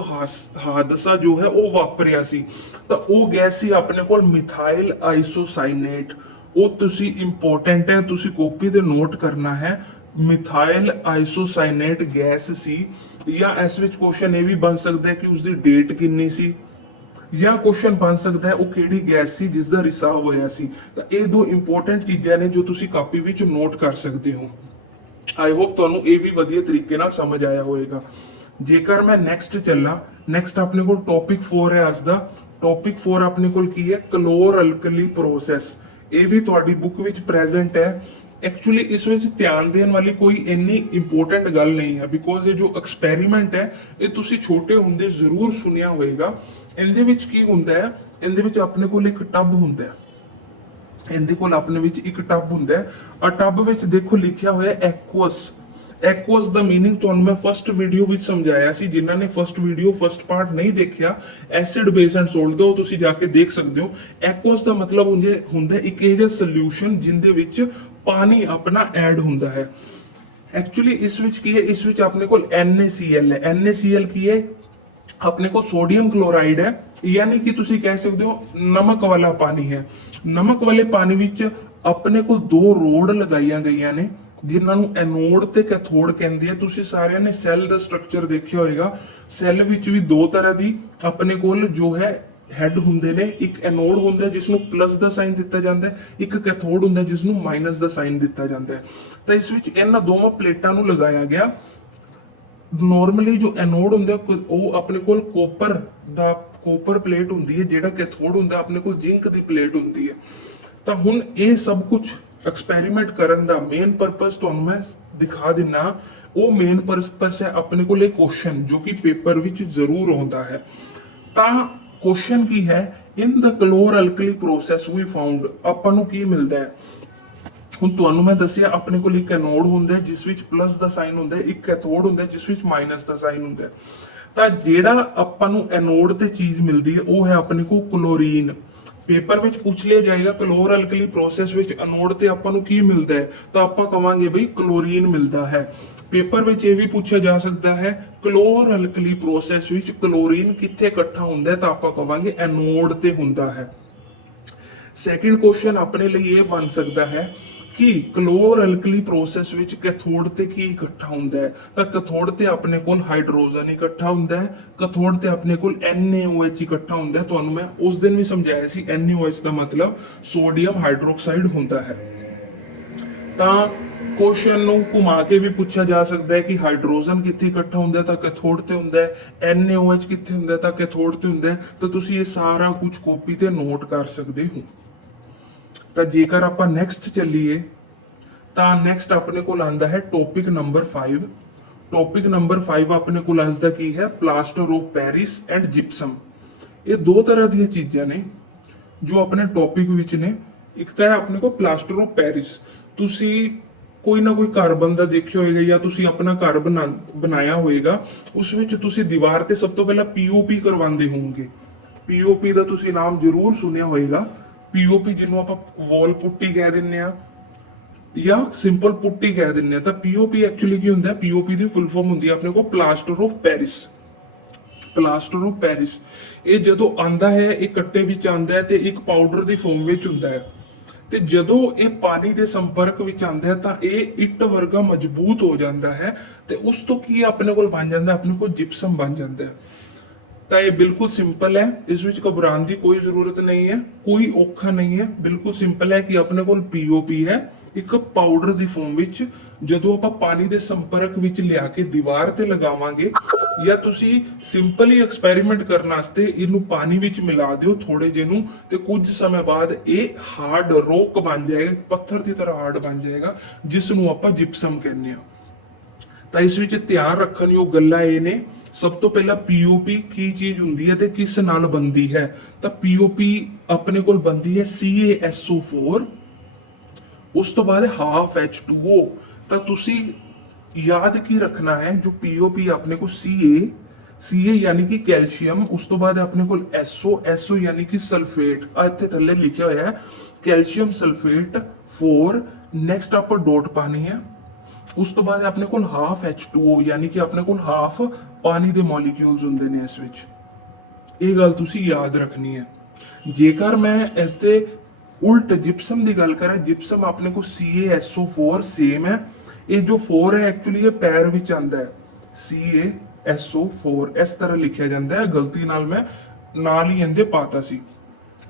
ਹਾਦਸਾ ਜੋ ਹੈ ਉਹ ਵਾਪਰਿਆ ਸੀ। ਤਾਂ ਉਹ ਗੈਸ ਸੀ ਆਪਣੇ ਕੋਲ ਮਿਥਾਈਲ ਆਈਸੋਸਾਈਨੇਟ। ਉਹ ਤੁਸੀਂ ਇੰਪੋਰਟੈਂਟ ਹੈ, ਤੁਸੀਂ ਕਾਪੀ ਤੇ ਨੋਟ ਕਰਨਾ ਹੈ। ਮਿਥਾਈਲ ਆਈਸੋਸਾਈਨੇਟ ਗੈਸ ਸੀ। ਜਾਂ ਇਸ ਵਿੱਚ ਕੁਐਸਚਨ ਇਹ ਵੀ ਬਣ ਸਕਦਾ ਹੈ ਕਿ ਉਸ ਦੀ ਡੇਟ ਕਿੰਨੀ ਸੀ, ਜਾਂ ਕੁਐਸਚਨ ਬਣ ਸਕਦਾ ਹੈ ਉਹ ਕਿਹੜੀ ਗੈਸ ਸੀ ਜਿਸ ਦਾ ਰਿਸਾਵ ਹੋਇਆ ਸੀ। ਤਾਂ ਇਹ 2 ਇੰਪੋਰਟੈਂਟ ਚੀਜ਼ਾਂ ਨੇ ਜੋ ਤੁਸੀਂ ਕਾਪੀ ਵਿੱਚ ਨੋਟ ਕਰ ਸਕਦੇ ਹੋ। ਆਈ ਹੋਪ ਤੁਹਾਨੂੰ ਇਹ ਵੀ ਵਧੀਆ ਤਰੀਕੇ ਨਾਲ ਸਮਝ ਆਇਆ ਹੋਵੇਗਾ। ਜੇਕਰ ਮੈਂ ਨੈਕਸਟ ਚੱਲਾਂ, ਨੈਕਸਟ ਆਪਣੇ ਕੋਲ ਟੌਪਿਕ 4 ਹੈ ਅੱਜ ਦਾ। ਟੌਪਿਕ 4 ਆਪਣੇ ਕੋਲ ਕੀ ਹੈ? ਕਲੋਰ ਅਲਕਲੀ ਪ੍ਰੋਸੈਸ। ਇਹ ਵੀ ਤੁਹਾਡੀ ਬੁੱਕ ਵਿੱਚ ਪ੍ਰੈਜ਼ੈਂਟ ਹੈ। ਐਕਚੁਅਲੀ ਇਸ ਵਿੱਚ ਧਿਆਨ ਦੇਣ ਵਾਲੀ ਕੋਈ ਇੰਨੀ ਇੰਪੋਰਟੈਂਟ ਗੱਲ ਨਹੀਂ ਹੈ, ਬਿਕੋਜ਼ ਇਹ ਜੋ ਐਕਸਪੈਰੀਮੈਂਟ ਹੈ ਇਹ ਤੁਸੀਂ ਛੋਟੇ ਹੁੰਦੇ ਜ਼ਰੂਰ ਸੁਣਿਆ ਹੋਵੇਗਾ। ਇਹਦੇ ਵਿੱਚ ਕੀ ਹੁੰਦਾ ਹੈ? ਇਹਦੇ ਵਿੱਚ ਆਪਣੇ ਕੋਲ ਇੱਕ ਟੱਬ ਹੁੰਦਾ ਹੈ, ਇਹਦੇ ਕੋਲ ਆਪਣੇ ਵਿੱਚ ਇੱਕ ਟੱਬ ਹੁੰਦਾ ਹੈ, ਆ ਟੱਬ ਵਿੱਚ ਦੇਖੋ ਲਿਖਿਆ ਹੋਇਆ ਐਕੁਅਸ। ਐਕੁਅਸ ਦਾ ਮੀਨਿੰਗ ਤੁਹਾਨੂੰ ਮੈਂ ਫਸਟ ਵੀਡੀਓ ਵਿੱਚ ਸਮਝਾਇਆ ਸੀ। ਜਿਨ੍ਹਾਂ ਨੇ ਫਸਟ ਵੀਡੀਓ ਫਸਟ ਪਾਰਟ ਨਹੀਂ ਦੇਖਿਆ, ਐਸਿਡ ਬੇਸ ਐਂਡ ਸੋਲਟ ਦਾ, ਉਹ ਤੁਸੀਂ ਜਾ ਕੇ ਦੇਖ ਸਕਦੇ ਹੋ। ਐਕੁਅਸ ਦਾ ਮਤਲਬ ਹੁੰਦਾ ਇੱਕ ਇਹ ਜਿਹਾ ਸੋਲੂਸ਼ਨ ਜਿੰਦੇ ਵਿੱਚ ਪਾਣੀ ਆਪਣਾ ਐਡ ਹੁੰਦਾ ਹੈ। ਐਕਚੁਅਲੀ ਇਸ ਵਿੱਚ ਕੀ ਹੈ? ਇਸ ਵਿੱਚ ਆਪਣੇ ਕੋਲ NaCl ਹੈ। NaCl ਕੀ ਹੈ? ਆਪਣੇ ਕੋਲ ਸੋਡੀਅਮ ਕਲੋਰਾਈਡ ਹੈ, ਯਾਨੀ ਕਿ ਤੁਸੀਂ ਕਹਿ ਸਕਦੇ ਹੋ ਨਮਕ ਵਾਲਾ ਪਾਣੀ ਹੈ। ਨਮਕ ਵਾਲੇ ਪਾਣੀ ਵਿੱਚ ਆਪਣੇ ਕੋਲ ਦੋ ਰੋਡ ਲਗਾਈਆਂ ਗਈਆਂ ਨੇ, ਜਿਨ੍ਹਾਂ ਨੂੰ ਐਨੋਡ ਤੇ ਕੈਥੋਡ ਕਹਿੰਦੇ ਆ। ਤੁਸੀਂ ਸਾਰਿਆਂ ਨੇ ਸੈੱਲ ਦਾ ਸਟਰਕਚਰ ਦੇਖਿਆ ਹੋਵੇਗਾ। ਸੈੱਲ ਵਿੱਚ ਵੀ ਦੋ ਤਰ੍ਹਾਂ ਦੀ ਆਪਣੇ ਕੋਲ ਜੋ ਹੈ ਹੈਡ ਹੁੰਦੇ ਨੇ। ਇੱਕ ਐਨੋਡ ਹੁੰਦਾ ਜਿਸ ਨੂੰ ਪਲੱਸ ਦਾ ਸਾਈਨ ਦਿੱਤਾ ਜਾਂਦਾ ਹੈ, ਇੱਕ ਕੈਥੋਡ ਹੁੰਦਾ ਜਿਸ ਨੂੰ ਮਾਈਨਸ ਦਾ ਸਾਈਨ ਦਿੱਤਾ ਜਾਂਦਾ ਹੈ। ਤਾਂ ਇਸ ਵਿੱਚ ਇਹਨਾਂ ਦੋਵਾਂ ਪਲੇਟਾਂ ਨੂੰ ਲਗਾਇਆ ਗਿਆ। ਨਾਰਮਲੀ ਜੋ ਐਨੋਡ ਹੁੰਦਾ ਉਹ ਆਪਣੇ ਕੋਲ ਕੋਪਰ ਪਲੇਟ ਹੁੰਦੀ ਹੈ, ਜਿਹੜਾ ਕੈਥੋਡ ਹੁੰਦਾ ਆਪਣੇ ਕੋਲ ਜ਼ਿੰਕ ਦੀ ਪਲੇਟ ਹੁੰਦੀ ਹੈ। ਤਾਂ ਹੁਣ ਇਹ ਸਭ ਕੁਝ ਐਕਸਪੈਰੀਮੈਂਟ ਕਰਨ ਦਾ ਮੇਨ ਪਰਪਸ ਤੁਹਾਨੂੰ ਮੈਂ ਦਿਖਾ ਦਿੰਨਾ। ਉਹ ਮੇਨ ਪਰਪਸ ਹੈ ਆਪਣੇ ਕੋਲ ਇਹ ਕੁਐਸਚਨ ਜੋ ਕਿ ਪੇਪਰ ਵਿੱਚ ਜ਼ਰੂਰ ਆਉਂਦਾ ਹੈ। ਤਾਂ ਕੁਐਸਚਨ ਕੀ ਹੈ? ਇਨ ਦਾ ਕਲੋਰ ਅਲਕਲੀ ਪ੍ਰੋਸੈਸ ਵੀ ਫਾਊਂਡ, ਆਪਾਂ ਨੂੰ ਕੀ ਮਿਲਦਾ ਹੈ? ਹੁਣ ਤੁਹਾਨੂੰ ਮੈਂ ਦੱਸਿਆ ਆਪਣੇ ਕੋਲ ਇੱਕ ਐਨੋਡ ਹੁੰਦਾ ਹੈ ਜਿਸ ਵਿੱਚ ਪਲੱਸ ਦਾ ਸਾਈਨ ਹੁੰਦਾ ਹੈ, ਇੱਕ ਕੈਥੋਡ ਹੁੰਦਾ ਹੈ ਜਿਸ ਵਿੱਚ ਮਾਈਨਸ ਦਾ ਸਾਈਨ ਹੁੰਦਾ ਹੈ। ਤਾਂ ਜਿਹੜਾ ਆਪਾਂ ਨੂੰ ਐਨੋਡ ਤੇ ਚੀਜ਼ ਮਿਲਦੀ ਹੈ ਉਹ ਹੈ ਆਪਣੇ ਕੋਲ ਕਲੋਰੀਨ। ਪੇਪਰ ਵਿੱਚ ਪੁੱਛ ਲਿਆ ਜਾਏਗਾ ਕਲੋਰ ਅਲਕਲੀ ਪ੍ਰੋਸੈਸ ਵਿੱਚ ਐਨੋਡ ਤੇ ਆਪਾਂ ਨੂੰ ਕੀ ਮਿਲਦਾ ਹੈ, ਤਾਂ ਆਪਾਂ ਕਵਾਂਗੇ ਬਈ ਕਲੋਰੀਨ ਮਿਲਦਾ ਹੈ। ਪੇਪਰ ਵਿੱਚ ਇਹ ਵੀ ਪੁੱਛਿਆ ਜਾ ਸਕਦਾ ਹੈ ਕਲੋਰ ਅਲਕਲੀ ਪ੍ਰੋਸੈਸ ਵਿੱਚ ਕਲੋਰੀਨ ਕਿੱਥੇ ਇਕੱਠਾ ਹੁੰਦਾ ਹੈ, ਤਾਂ ਆਪਾਂ ਕਵਾਂਗੇ ਐਨੋਡ ਤੇ ਹੁੰਦਾ ਹੈ। ਸੈਕਿੰਡ ਕੁਐਸਚਨ ਆਪਣੇ ਲਈ ਇਹ ਬਣ ਸਕਦਾ ਹੈ ਕਿ ਕਲੋਰ ਅਲਕਲੀ ਪ੍ਰੋਸੈਸ ਵਿੱਚ ਕੈਥੋਡ ਤੇ ਕੀ ਇਕੱਠਾ ਹੁੰਦਾ ਹੈ, ਤਾਂ ਕੈਥੋਡ ਤੇ ਆਪਣੇ ਕੋਲ ਹਾਈਡਰੋਜਨ ਇਕੱਠਾ ਹੁੰਦਾ ਹੈ, ਕੈਥੋਡ ਤੇ ਆਪਣੇ ਕੋਲ NaOH ਇਕੱਠਾ ਹੁੰਦਾ ਹੈ। ਤੁਹਾਨੂੰ ਮੈਂ ਉਸ ਦਿਨ ਵੀ ਸਮਝਾਇਆ ਸੀ NaOH ਦਾ ਮਤਲਬ ਸੋਡੀਅਮ ਹਾਈਡਰੋਕਸਾਈਡ ਹੁੰਦਾ ਹੈ। ਤਾਂ ਕੁਐਸਚਨ ਨੂੰ ਘੁਮਾ ਕੇ ਵੀ ਪੁੱਛਿਆ ਜਾ ਸਕਦਾ ਹੈ ਕਿ ਹਾਈਡਰੋਜਨ ਕਿੱਥੇ ਇਕੱਠਾ ਹੁੰਦਾ ਹੈ, ਤਾਂ ਕੈਥੋਡ ਤੇ ਹੁੰਦਾ ਹੈ। NaOH ਕਿੱਥੇ ਹੁੰਦਾ ਹੈ, ਤਾਂ ਕੈਥੋਡ ਤੇ ਹੁੰਦਾ ਹੈ। ਤਾਂ ਤੁਸੀਂ ਇਹ ਸਾਰਾ ਕੁਝ ਕਾਪੀ ਤੇ ਨੋਟ ਕਰ ਸਕਦੇ ਹੋ। ਤਾਂ ਜੇਕਰ ਆਪਾਂ ਨੈਕਸਟ ਚੱਲੀਏ ਤਾਂ ਨੈਕਸਟ ਆਪਣੇ ਕੋਲ ਆਂਦਾ ਹੈ ਟੌਪਿਕ ਨੰਬਰ 5। ਟੌਪਿਕ ਨੰਬਰ 5 ਆਪਣੇ ਕੋਲ ਅੱਜ ਦਾ ਕੀ ਹੈ? Plaster of Paris and gypsum. ਇਹ ਦੋ ਤਰ੍ਹਾਂ ਦੀਆਂ ਚੀਜ਼ਾਂ ਨੇ ਜੋ ਆਪਣੇ ਟੌਪਿਕ ਵਿੱਚ ਨੇ। ਇੱਕ ਤਾਂ ਹੈ ਆਪਣੇ ਕੋਲ ਪਲਾਸਟਰ ਆਫ ਪੈਰਿਸ। ਤੁਸੀਂ ਕੋਈ ਨਾ ਕੋਈ ਘਰ ਬਣਦਾ ਦੇਖਿਆ ਹੋਵੇਗਾ ਜਾਂ ਤੁਸੀਂ ਆਪਣਾ ਘਰ ਬਣਾਇਆ ਹੋਵੇਗਾ, ਉਸ ਵਿੱਚ ਤੁਸੀਂ ਦੀਵਾਰ ਤੇ ਸਭ ਤੋਂ ਪਹਿਲਾਂ POP ਕਰਵਾਉਂਦੇ ਹੋਵੋਗੇ। POP ਦਾ ਤੁਸੀਂ ਨਾਮ ਜ਼ਰੂਰ ਸੁਣਿਆ ਹੋਵੇਗਾ। POP ਜਿਹਨੂੰ ਆਪਾਂ ਵਾਲ ਪੁੱਟੀ ਕਹਿ ਦਿੰਨੇ ਆ ਜਾਂ ਸਿੰਪਲ ਪੁੱਟੀ ਕਹਿ ਦਿੰਨੇ ਆ। ਤਾਂ POP ਐਕਚੁਅਲੀ ਕੀ ਹੁੰਦਾ ਹੈ? POP ਦੀ ਫੁੱਲ ਫਾਰਮ ਹੁੰਦੀ ਹੈ ਆਪਣੇ ਕੋਲ plaster of Paris. Plaster of Paris ਇਹ ਜਦੋਂ ਆਂਦਾ ਹੈ, ਇਹ ਕੱਟੇ ਵਿੱਚ ਆਂਦਾ ਹੈ ਤੇ ਇੱਕ ਪਾਊਡਰ ਦੀ ਫਾਰਮ ਵਿੱਚ ਹੁੰਦਾ ਹੈ। ਤੇ ਜਦੋਂ ਇਹ ਪਾਣੀ ਦੇ ਸੰਪਰਕ ਵਿੱਚ ਆਂਦਾ ਹੈ ਤਾਂ ਇਹ ਇੱਟ ਵਰਗਾ ਮਜ਼ਬੂਤ ਹੋ ਜਾਂਦਾ ਹੈ ਤੇ ਉਸ ਤੋਂ ਕੀ ਆਪਣੇ ਕੋਲ ਬਣ ਜਾਂਦਾ ਹੈ? ਆਪਣੇ ਕੋਲ ਜਿਪਸਮ ਬਣ ਜਾਂਦਾ ਹੈ। ਤਾਂ ਇਹ ਬਿਲਕੁਲ ਸਿੰਪਲ ਹੈ, ਇਸ ਵਿੱਚ ਘਬਰਾਉਣ ਦੀ ਕੋਈ ਜ਼ਰੂਰਤ ਨਹੀਂ ਹੈ, ਕੋਈ ਔਖਾ ਨਹੀਂ ਹੈ। ਬਿਲਕੁਲ ਸਿੰਪਲ ਹੈ ਕਿ ਆਪਣੇ ਕੋਲ POP ਹੈ ਇੱਕ ਪਾਊਡਰ ਦੀ ਫਾਰਮ ਵਿੱਚ। ਜਦੋਂ ਆਪਾਂ ਪਾਣੀ ਦੇ ਸੰਪਰਕ ਵਿੱਚ ਲਿਆ ਕੇ ਦੀਵਾਰ ਤੇ ਲਗਾਵਾਂਗੇ, ਜਾਂ ਤੁਸੀਂ ਸਿੰਪਲੀ ਐਕਸਪੈਰੀਮੈਂਟ ਕਰਨ ਵਾਸਤੇ ਇਹਨੂੰ ਪਾਣੀ ਵਿੱਚ ਮਿਲਾ ਦਿਓ ਥੋੜੇ ਜਿਹੇ ਨੂੰ, ਤੇ ਕੁਝ ਸਮੇਂ ਬਾਅਦ ਇਹ ਹਾਰਡ ਰੌਕ ਬਣ ਜਾਏਗਾ, ਪੱਥਰ ਦੀ ਤਰ੍ਹਾਂ ਹਾਰਡ ਬਣ ਜਾਏਗਾ, ਜਿਸ ਨੂੰ ਆਪਾਂ ਜਿਪਸਮ ਕਹਿੰਦੇ ਆ। ਤਾਂ ਇਸ ਵਿੱਚ ਧਿਆਨ ਰੱਖਣ ਯੋਗ ਗੱਲਾਂ ਇਹ ਨੇ। ਸਭ ਤੋਂ ਪਹਿਲਾਂ POP ਕੀ ਚੀਜ਼ ਹੁੰਦੀ ਹੈ ਤੇ ਕਿਸ ਨਾਲ ਬਣਦੀ ਹੈ? ਤਾਂ POP ਆਪਣੇ ਕੋਲ ਬਣਦੀ ਹੈ CaSO4, ਉਸ ਤੋਂ ਬਾਅਦ half H2O। ਤਾਂ ਤੁਸੀਂ ਯਾਦ ਕੀ ਰੱਖਣਾ ਹੈ? ਜੋ POP ਆਪਣੇ ਕੋਲ Ca ਯਾਨੀ ਕਿ ਕੈਲਸ਼ੀਅਮ, ਉਸ ਤੋਂ ਬਾਅਦ ਆਪਣੇ ਕੋਲ SO ਯਾਨੀ ਕਿ ਸਲਫੇਟ। ਇੱਥੇ ਥੱਲੇ ਲਿਖਿਆ ਹੋਇਆ ਹੈ ਕੈਲਸ਼ੀਅਮ ਸਲਫੇਟ 4। ਨੈਕਸਟ ਆਪਾਂ ਡੋਟ ਪਾਣੀ ਹੈ। ਉਸ ਤੋਂ ਬਾਅਦ ਆਪਣੇ ਕੋਲ ਹਾਫ H2O ਯਾਨੀ ਕਿ ਆਪਣੇ ਕੋਲ ਹਾਫ ਪਾਣੀ ਦੇ ਮੋਲੀਕਿਊਲਸ ਹੁੰਦੇ ਨੇ ਇਸ ਵਿੱਚ। ਇਹ ਗੱਲ ਤੁਸੀਂ ਯਾਦ ਰੱਖਣੀ ਹੈ। ਜੇਕਰ ਮੈਂ ਇਸ ਦੇ ਉਲਟ ਜਿਪਸਮ ਦੀ ਗੱਲ ਕਰਾਂ, ਜਿਪਸਮ ਆਪਣੇ ਕੋਲ CaSO4 ਸੇਮ ਹੈ। ਇਹ ਜੋ 4 ਹੈ ਐਕਚੁਅਲੀ ਇਹ ਪੈਰ ਵਿੱਚ ਆਂਦਾ ਹੈ, CaSO4 ਇਸ ਤਰ੍ਹਾਂ ਲਿਖਿਆ ਜਾਂਦਾ ਹੈ। ਗਲਤੀ ਨਾਲ ਮੈਂ ਨਾਲ ਹੀ ਇਹਦੇ ਪਾਤਾ ਸੀ।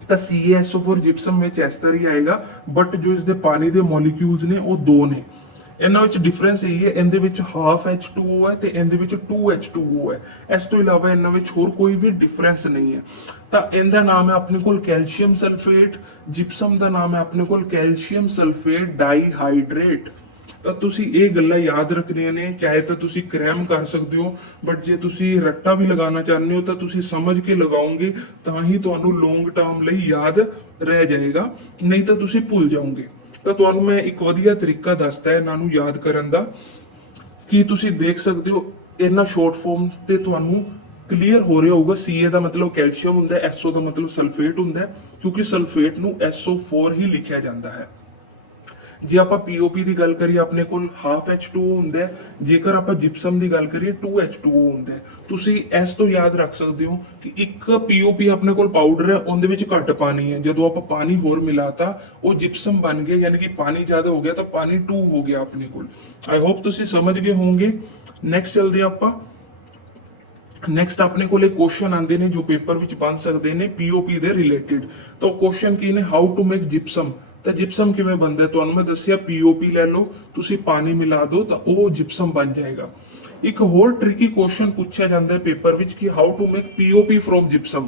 ਤਾਂ CaSO4 ਜਿਪਸਮ ਵਿੱਚ ਇਸ ਤਰ੍ਹਾਂ ਹੀ ਆਏਗਾ, ਬਟ ਜੋ ਇਸ ਦੇ ਪਾਣੀ ਦੇ ਮੋਲੀਕਿਊਲਸ ਨੇ ਉਹ ਦੋ ਨੇ। ਇਹਨਾਂ ਵਿੱਚ ਡਿਫਰੈਂਸ ਇਹ ਹੈ, ਇਹਦੇ ਵਿੱਚ ਹਾਫ H2O ਹੈ ਤੇ ਇਹਦੇ ਵਿੱਚ 2H2O ਹੈ। ਇਸ ਤੋਂ ਇਲਾਵਾ ਇਹਨਾਂ ਵਿੱਚ ਹੋਰ ਕੋਈ ਵੀ ਡਿਫਰੈਂਸ ਨਹੀਂ ਹੈ। ਤਾਂ ਇਹਦਾ ਨਾਮ ਹੈ ਆਪਣੇ ਕੋਲ ਕੈਲਸ਼ੀਅਮ ਸਲਫੇਟ, ਜਿਪਸਮ ਦਾ ਨਾਮ ਹੈ ਆਪਣੇ ਕੋਲ ਕੈਲਸ਼ੀਅਮ ਸਲਫੇਟ ਡਾਈਹਾਈਡਰੇਟ। ਤਾਂ ਤੁਸੀਂ ਇਹ ਗੱਲਾਂ ਯਾਦ ਰੱਖਣੀਆਂ ਨੇ। ਚਾਹੇ ਤਾਂ ਤੁਸੀਂ ਕ੍ਰੈਮ ਕਰ ਸਕਦੇ ਹੋ, ਬਟ ਜੇ ਤੁਸੀਂ ਰੱਟਾ ਵੀ ਲਗਾਉਣਾ ਚਾਹੁੰਦੇ ਹੋ ਤਾਂ ਤੁਸੀਂ ਸਮਝ ਕੇ ਲਗਾਓਗੇ, ਤਾਂ ਹੀ ਤੁਹਾਨੂੰ ਲੌਂਗ ਟਰਮ ਲਈ ਯਾਦ ਰਹਿ ਜਾਏਗਾ, ਨਹੀਂ ਤਾਂ ਤੁਸੀਂ ਭੁੱਲ ਜਾਓਗੇ। ਤਾਂ ਤੁਹਾਨੂੰ ਮੈਂ ਇੱਕ ਵਧੀਆ ਤਰੀਕਾ ਦੱਸਦਾ ਇਹਨਾਂ ਨੂੰ ਯਾਦ ਕਰਨ ਦਾ, ਕਿ ਤੁਸੀਂ ਦੇਖ ਸਕਦੇ ਹੋ ਇਹਨਾਂ ਸ਼ਾਰਟ ਫਾਰਮ ਤੇ ਤੁਹਾਨੂੰ ਕਲੀਅਰ ਹੋ ਰਿਹਾ ਹੋਊਗਾ। Ca ਦਾ ਮਤਲਬ ਕੈਲਸ਼ੀਅਮ ਹੁੰਦਾ ਹੈ, SO ਦਾ ਮਤਲਬ ਸਲਫੇਟ ਹੁੰਦਾ ਹੈ, ਕਿਉਂਕਿ ਸਲਫੇਟ ਨੂੰ SO4 ਹੀ ਲਿਖਿਆ ਜਾਂਦਾ ਹੈ। ਜੇ ਆਪਾਂ POP ਦੀ ਗੱਲ ਕਰੀਏ ਆਪਣੇ ਕੋਲ ਹਾਫ H2O ਹੁੰਦਾ ਹੈ, ਜੇਕਰ ਆਪਾਂ ਜਿਪਸਮ ਦੀ ਗੱਲ ਕਰੀਏ 2H2O ਹੁੰਦਾ ਹੈ। ਤੁਸੀਂ ਇਸ ਤੋਂ ਯਾਦ ਰੱਖ ਸਕਦੇ ਹੋ ਕਿ ਇੱਕ POP ਆਪਣੇ ਕੋਲ ਪਾਊਡਰ ਹੈ, ਉਹਦੇ ਵਿੱਚ ਘੱਟ ਪਾਣੀ ਹੈ, ਜਦੋਂ ਆਪਾਂ ਪਾਣੀ ਹੋਰ ਮਿਲਾਤਾ ਉਹ ਜਿਪਸਮ ਬਣ ਗਿਆ, ਯਾਨੀ ਕਿ ਪਾਣੀ ਜ਼ਿਆਦਾ ਹੋ ਗਿਆ ਤਾਂ ਪਾਣੀ 2 ਹੋ ਗਿਆ ਆਪਣੇ ਕੋਲ। ਆਈ ਹੋਪ ਤੁਸੀਂ ਸਮਝ ਗਏ ਹੋਵੋਗੇ। ਨੈਕਸਟ ਚਲਦੇ ਆਪਾਂ। ਨੈਕਸਟ ਆਪਣੇ ਕੋਲ ਇਹ ਕੁਐਸਚਨ ਆਉਂਦੇ ਨੇ ਜੋ ਪੇਪਰ ਵਿੱਚ ਬਣ ਸਕਦੇ ਨੇ POP ਦੇ ਰਿਲੇਟਡ। ਤਾਂ ਕੁਐਸਚਨ ਕੀ ਨੇ, ਹਾਊ ਟੂ ਮੇਕ ਜਿਪਸਮ। ਤਾਂ ਜਿਪਸਮ ਕਿਵੇਂ ਬਣਦਾ ਹੈ ਤੁਹਾਨੂੰ ਮੈਂ ਦੱਸਿਆ, POP ਲੈ ਲਓ, ਤੁਸੀਂ ਪਾਣੀ ਮਿਲਾ ਦਿਓ ਤਾਂ ਉਹ ਜਿਪਸਮ ਬਣ ਜਾਏਗਾ। ਇੱਕ ਹੋਰ ਟ੍ਰਿਕੀ ਕੁਐਸਚਨ ਪੁੱਛਿਆ ਜਾਂਦਾ ਹੈ ਪੇਪਰ ਵਿੱਚ ਕਿ how to make POP from gypsum.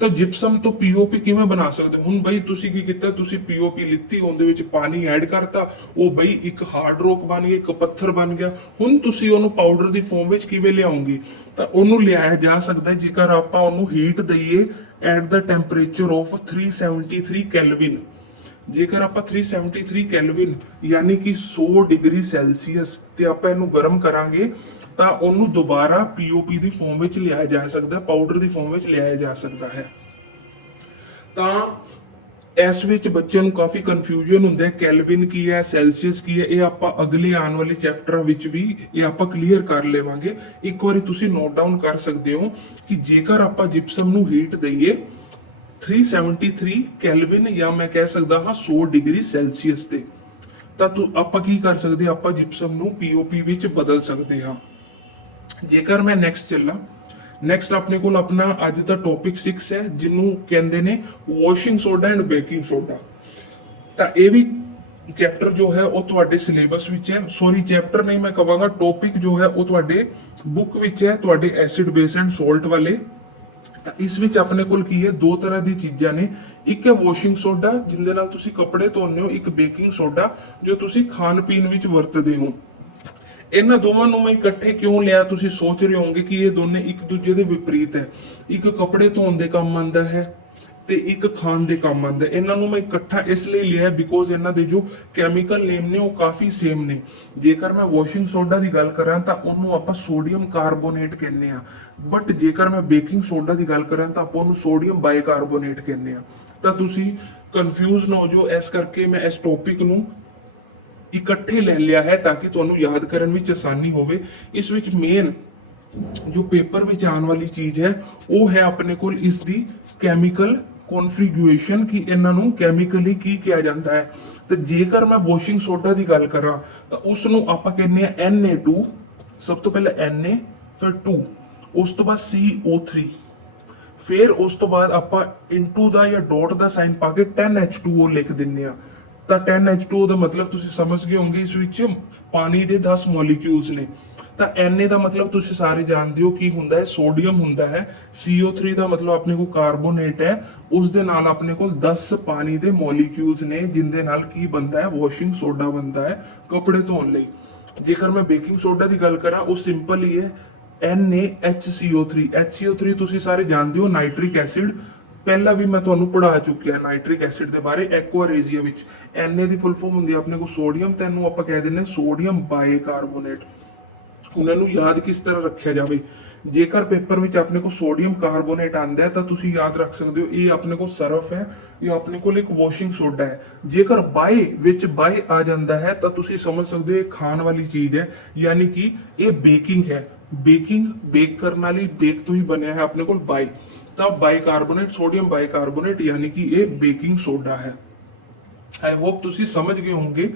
ਤਾਂ ਜਿਪਸਮ ਤੋਂ POP ਕਿਵੇਂ ਬਣਾ ਸਕਦੇ। ਹੁਣ ਬਈ ਤੁਸੀਂ ਕੀ ਕੀਤਾ, ਤੁਸੀਂ POP ਲਿੱਤੀ, ਉਹਦੇ ਵਿੱਚ ਪਾਣੀ ਐਡ ਕਰਤਾ, ਉਹ ਬਈ ਇੱਕ ਹਾਰਡ ਰੌਕ ਬਣ ਗਿਆ, ਇੱਕ ਪੱਥਰ ਬਣ ਗਿਆ। ਹੁਣ ਤੁਸੀਂ ਉਹਨੂੰ ਪਾਊਡਰ ਦੀ ਫਾਰਮ ਵਿੱਚ ਕਿਵੇਂ ਲਿਆਉਂਗੇ। ਤਾਂ ਉਹਨੂੰ ਲਿਆਇਆ ਜਾ ਸਕਦਾ ਜੇਕਰ ਆਪਾਂ ਉਹਨੂੰ ਹੀਟ ਦਈਏ at the temperature of 373 Kelvin. ਜੇਕਰ ਆਪਾਂ 373 ਕੈਲਵਿਨ ਯਾਨੀ ਕਿ 100 ਡਿਗਰੀ ਸੈਲਸੀਅਸ ਤੇ ਆਪਾਂ ਇਹਨੂੰ ਗਰਮ ਕਰਾਂਗੇ ਤਾਂ ਉਹਨੂੰ ਦੁਬਾਰਾ POP ਦੀ ਫਾਰਮ ਵਿੱਚ ਲਿਆਇਆ ਜਾ ਸਕਦਾ, ਪਾਊਡਰ ਦੀ ਫਾਰਮ ਵਿੱਚ ਲਿਆਇਆ ਜਾ ਸਕਦਾ ਹੈ। ਤਾਂ ਇਸ ਵਿੱਚ ਬੱਚਿਆਂ ਨੂੰ ਕਾਫੀ ਕਨਫਿਊਜ਼ਨ ਹੁੰਦਾ ਹੈ, ਕੈਲਵਿਨ ਕੀ ਹੈ, ਸੈਲਸੀਅਸ ਕੀ ਹੈ। ਇਹ ਆਪਾਂ ਅਗਲੇ ਆਉਣ ਵਾਲੇ ਚੈਪਟਰਾਂ ਵਿੱਚ ਵੀ ਇਹ ਆਪਾਂ ਕਲੀਅਰ ਕਰ ਲਵਾਂਗੇ। ਇੱਕ ਵਾਰੀ ਤੁਸੀਂ ਨੋਟ ਡਾਊਨ ਕਰ ਸਕਦੇ ਹੋ ਕਿ ਜੇਕਰ ਆਪਾਂ ਜਿਪਸਮ ਨੂੰ ਹੀਟ ਦਈਏ 373 ਕੈਲਵਿਨ ਜਾਂ ਮੈਂ ਕਹਿ ਸਕਦਾ ਹਾਂ 100 ਡਿਗਰੀ ਸੈਲਸੀਅਸ ਤੇ, ਤਾਂ ਆਪਾਂ ਕੀ ਕਰ ਸਕਦੇ, ਆਪਾਂ ਜਿਪਸਮ ਨੂੰ POP ਵਿੱਚ ਬਦਲ ਸਕਦੇ ਹਾਂ। ਜੇਕਰ ਮੈਂ ਨੈਕਸਟ ਚੱਲਾਂ, ਨੈਕਸਟ ਆਪਣੇ ਕੋਲ ਆਪਣਾ ਅੱਜ ਦਾ ਟੌਪਿਕ 6 ਹੈ, ਜਿਹਨੂੰ ਕਹਿੰਦੇ ਨੇ washing soda and baking soda. ਤਾਂ ਇਹ ਵੀ ਚੈਪਟਰ ਜੋ ਹੈ ਉਹ ਤੁਹਾਡੇ ਸਿਲੇਬਸ ਵਿੱਚ ਹੈ, ਸੌਰੀ ਚੈਪਟਰ ਨਹੀਂ ਮੈਂ ਕਹਾਂਗਾ, ਟੌਪਿਕ ਜੋ ਹੈ ਉਹ ਤੁਹਾਡੇ ਬੁੱਕ ਵਿੱਚ ਹੈ, ਤੁਹਾਡੇ ਐਸਿਡ ਬੇਸ ਐਂਡ ਸੋਲਟ ਵਾਲੇ। ਤਾਂ ਇਸ ਵਿੱਚ ਆਪਣੇ ਕੋਲ ਕੀ ਹੈ, ਦੋ ਤਰ੍ਹਾਂ ਦੀ ਚੀਜ਼ਾਂ ਨੇ। ਇੱਕ ਹੈ ਵਾਸ਼ਿੰਗ ਸੋਡਾ ਜਿਹਦੇ ਨਾਲ ਤੁਸੀਂ ਕੱਪੜੇ ਧੋਂਦੇ ਹੋ, ਇੱਕ ਬੇਕਿੰਗ ਸੋਡਾ ਜੋ ਤੁਸੀਂ ਖਾਣ ਪੀਣ ਵਿੱਚ ਵਰਤਦੇ ਹੋ। ਇਹਨਾਂ ਦੋਵਾਂ ਨੂੰ ਮੈਂ ਇਕੱਠੇ ਕਿਉਂ ਲਿਆ, ਤੁਸੀਂ ਸੋਚ ਰਹੇ ਹੋਵੋਗੇ ਕਿ ਇਹ ਦੋਨੇ ਇੱਕ ਦੂਜੇ ਦੇ ਵਿਪਰੀਤ ਹੈ। ਇੱਕ ਕੱਪੜੇ ਧੋਣ ਦੇ ਕੰਮ ਆਉਂਦਾ ਹੈ ਤੇ ਇੱਕ ਖਾਣ ਦੇ ਕੰਮ ਆਉਂਦਾ ਹੈ। ਇਹਨਾਂ ਨੂੰ ਮੈਂ ਇਕੱਠਾ ਇਸ ਲਈ ਲਿਆ ਬਿਕੋਜ਼ ਇਹਨਾਂ ਦੇ ਜੋ ਕੈਮੀਕਲ ਨੇਮ ਨੇ ਉਹ ਕਾਫੀ ਸੇਮ ਨੇ। ਜੇਕਰ ਮੈਂ ਵਾਸ਼ਿੰਗ ਸੋਡਾ ਦੀ ਗੱਲ ਕਰਾਂ ਤਾਂ ਉਹਨੂੰ ਆਪਾਂ ਸੋਡੀਅਮ ਕਾਰਬੋਨੇਟ ਕਹਿੰਦੇ ਆ, ਬਟ ਜੇਕਰ ਮੈਂ ਬੇਕਿੰਗ ਸੋਡਾ ਦੀ ਗੱਲ ਕਰਾਂ ਤਾਂ ਆਪਾਂ ਉਹਨੂੰ ਸੋਡੀਅਮ ਬਾਈਕਾਰਬੋਨੇਟ ਕਹਿੰਦੇ ਆ। ਤਾਂ ਤੁਸੀਂ ਕਨਫਿਊਜ਼ ਨਾ ਹੋ ਜਾਓ, ਇਸ ਕਰਕੇ ਮੈਂ ਇਸ ਟੌਪਿਕ ਨੂੰ ਇਕੱਠੇ ਲੈ ਲਿਆ ਹੈ ਤਾਂ ਕਿ ਤੁਹਾਨੂੰ ਯਾਦ ਕਰਨ ਵਿੱਚ ਆਸਾਨੀ ਹੋਵੇ। ਇਸ ਵਿੱਚ ਮੇਨ ਜੋ ਪੇਪਰ ਵਿੱਚ ਆਉਣ ਵਾਲੀ ਚੀਜ਼ ਹੈ ਉਹ ਹੈ ਆਪਣੇ ਕੋਲ ਇਸ ਦੀ ਕੈਮੀਕਲ ਕਨਫਿਗੂਰੇਸ਼ਨ, ਕਿ ਇਹਨਾਂ ਨੂੰ ਕੈਮੀਕਲੀ ਕੀ ਕਿਹਾ ਜਾਂਦਾ ਹੈ। ਤੇ ਜੇਕਰ ਮੈਂ ਵਾਸ਼ਿੰਗ ਸੋਡਾ ਦੀ ਗੱਲ ਕਰਾਂ ਤਾਂ ਉਸ ਨੂੰ ਆਪਾਂ ਕਹਿੰਦੇ ਆ Na2, ਸਭ ਤੋਂ ਪਹਿਲਾਂ Na, ਫਿਰ 2, ਉਸ ਤੋਂ ਬਾਅਦ CO3, ਫਿਰ ਉਸ ਤੋਂ ਬਾਅਦ ਆਪਾਂ ਇਨਟੂ ਦਾ ਜਾਂ ਡਾਟ ਦਾ ਸਾਈਨ ਪਾ ਕੇ 10H2O ਲਿਖ ਦਿੰਨੇ ਆ। ਤਾਂ 10H2O ਦਾ ਮਤਲਬ ਤੁਸੀਂ ਸਮਝ ਗਏ ਹੋਵੋਗੇ, ਇਸ ਵਿੱਚ ਪਾਣੀ ਦੇ 10 ਮੋਲੀਕਿਊਲਸ ਨੇ। ਤਾਂ Na ਦਾ ਮਤਲਬ ਤੁਸੀਂ ਸਾਰੇ ਜਾਣਦੇ ਹੋ ਕੀ ਹੁੰਦਾ ਹੈ, ਸੋਡੀਅਮ ਹੁੰਦਾ ਹੈ। CO3 ਦਾ ਮਤਲਬ ਆਪਣੇ ਕੋਲ ਕਾਰਬੋਨੇਟ ਹੈ, ਉਸ ਦੇ ਨਾਲ ਆਪਣੇ ਕੋਲ 10 ਪਾਣੀ ਦੇ ਮੋਲੀਕਿਊਲਸ ਨੇ, ਜਿੰਦੇ ਨਾਲ ਕੀ ਬਣਦਾ ਹੈ, ਵਾਸ਼ਿੰਗ ਸੋਡਾ ਬਣਦਾ ਹੈ ਕੱਪੜੇ ਧੋਣ ਲਈ। ਜੇਕਰ ਮੈਂ ਬੇਕਿੰਗ ਸੋਡਾ ਦੀ ਗੱਲ ਕਰਾਂ ਉਹ ਸਿੰਪਲ ਹੀ ਹੈ, NaHCO3। HCO3 ਤੁਸੀਂ ਸਾਰੇ ਜਾਣਦੇ ਹੋ, ਨਾਈਟ੍ਰਿਕ ਐਸਿਡ। ਪਹਿਲਾਂ ਵੀ ਮੈਂ ਤੁਹਾਨੂੰ ਪੜ੍ਹਾ ਚੁੱਕਿਆ ਨਾਈਟ੍ਰਿਕ ਐਸਿਡ ਦੇ ਬਾਰੇ ਐਕੁਆਰੇਜ਼ੀਆ ਵਿੱਚ। Na ਦੀ ਫੁੱਲ ਫਾਰਮ ਹੁੰਦੀ ਹੈ ਆਪਣੇ ਕੋਲ ਸੋਡੀਅਮ, ਤੇ ਇਹਨੂੰ ਆਪਾਂ ਕਹਿ ਦਿੰਦੇ ਸੋਡੀਅਮ ਬਾਈਕਾਰਬੋਨੇਟ। ਉਹਨਾਂ ਨੂੰ ਯਾਦ ਕਿਸ ਤਰ੍ਹਾਂ ਰੱਖਿਆ ਜਾਵੇ, ਜੇਕਰ ਪੇਪਰ ਵਿੱਚ ਆਪਣੇ ਕੋਲ ਸੋਡੀਅਮ ਕਾਰਬੋਨੇਟ ਆਂਦਾ ਹੈ ਤਾਂ ਤੁਸੀਂ ਯਾਦ ਰੱਖ ਸਕਦੇ ਹੋ ਇਹ ਆਪਣੇ ਕੋਲ ਸਰਫ ਹੈ, ਇਹ ਆਪਣੇ ਕੋਲ ਇੱਕ ਵਾਸ਼ਿੰਗ ਸੋਡਾ ਹੈ। ਜੇਕਰ ਬਾਈ ਵਿੱਚ ਬਾਈ ਆ ਜਾਂਦਾ ਹੈ ਤਾਂ ਤੁਸੀਂ ਸਮਝ ਸਕਦੇ ਹੋ ਇਹ ਖਾਣ ਵਾਲੀ ਚੀਜ਼ ਹੈ, ਯਾਨੀ ਕਿ ਇਹ ਬੇਕਿੰਗ ਹੈ। ਬੇਕਿੰਗ ਬੇਕ ਕਰਨ ਵਾਲੀ, ਬੇਕ ਤੋਂ ਹੀ ਬਣਿਆ ਹੈ ਆਪਣੇ ਕੋਲ ਬਾਈ। ਤਾਂ ਬਾਈਕਾਰਬੋਨੇਟ, ਸੋਡੀਅਮ ਬਾਈਕਾਰਬੋਨੇਟ ਯਾਨੀ ਕਿ ਇਹ ਬੇਕਿੰਗ ਸੋਡਾ ਹੈ। ਆਈ ਹੋਪ ਤੁਸੀਂ ਸਮਝ ਗਏ ਹੋਵੋਗੇ।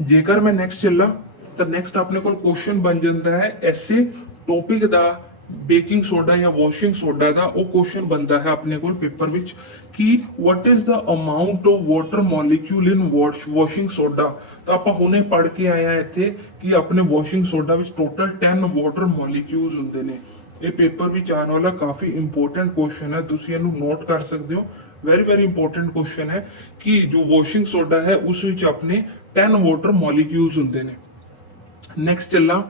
ਜੇਕਰ ਮੈਂ ਨੈਕਸਟ ਚੱਲਾਂ ਤਾਂ ਨੈਕਸਟ ਆਪਣੇ ਕੋਲ ਕੁਐਸਚਨ ਬਣ ਜਾਂਦਾ ਹੈ ਐਸੇ ਟੌਪਿਕ ਦਾ ਬੇਕਿੰਗ ਸੋਡਾ ਜਾਂ ਵਾਸ਼ਿੰਗ ਸੋਡਾ ਦਾ ਉਹ ਕੁਐਸਚਨ ਬੰਦਾ ਹੈ ਆਪਣੇ ਕੋਲ ਪੇਪਰ ਵਿੱਚ ਕਿ what is the amount of water molecule in washing soda। ਤਾਂ ਆਪਾਂ ਹੁਣੇ ਪੜ੍ਹ ਕੇ ਆਏ ਆ ਇੱਥੇ ਕਿ ਆਪਣੇ ਵਾਸ਼ਿੰਗ ਸੋਡਾ ਵਿੱਚ ਟੋਟਲ 10 ਵਾਟਰ ਮੋਲੀਕਿਊਲਸ ਹੁੰਦੇ ਨੇ। ਇਹ ਪੇਪਰ ਵਿੱਚ ਆਉਣ ਵਾਲਾ ਕਾਫੀ ਇੰਪੋਰਟੈਂਟ ਕੁਐਸਚਨ ਹੈ, ਤੁਸੀਂ ਇਹਨੂੰ ਨੋਟ ਕਰ ਸਕਦੇ ਹੋ। ਵੈਰੀ ਇੰਪੋਰਟੈਂਟ ਕੁਐਸਚਨ ਹੈ ਕਿ ਜੋ ਵਾਸ਼ਿੰਗ ਸੋਡਾ ਹੈ ਉਸ ਵਿੱਚ ਆਪਣੇ 10 ਵਾਟਰ ਮੋਲੀਕਿਊਲਸ ਹੁੰਦੇ ਨੇ। ਨੈਕਸਟ ਚੱਲਾਂ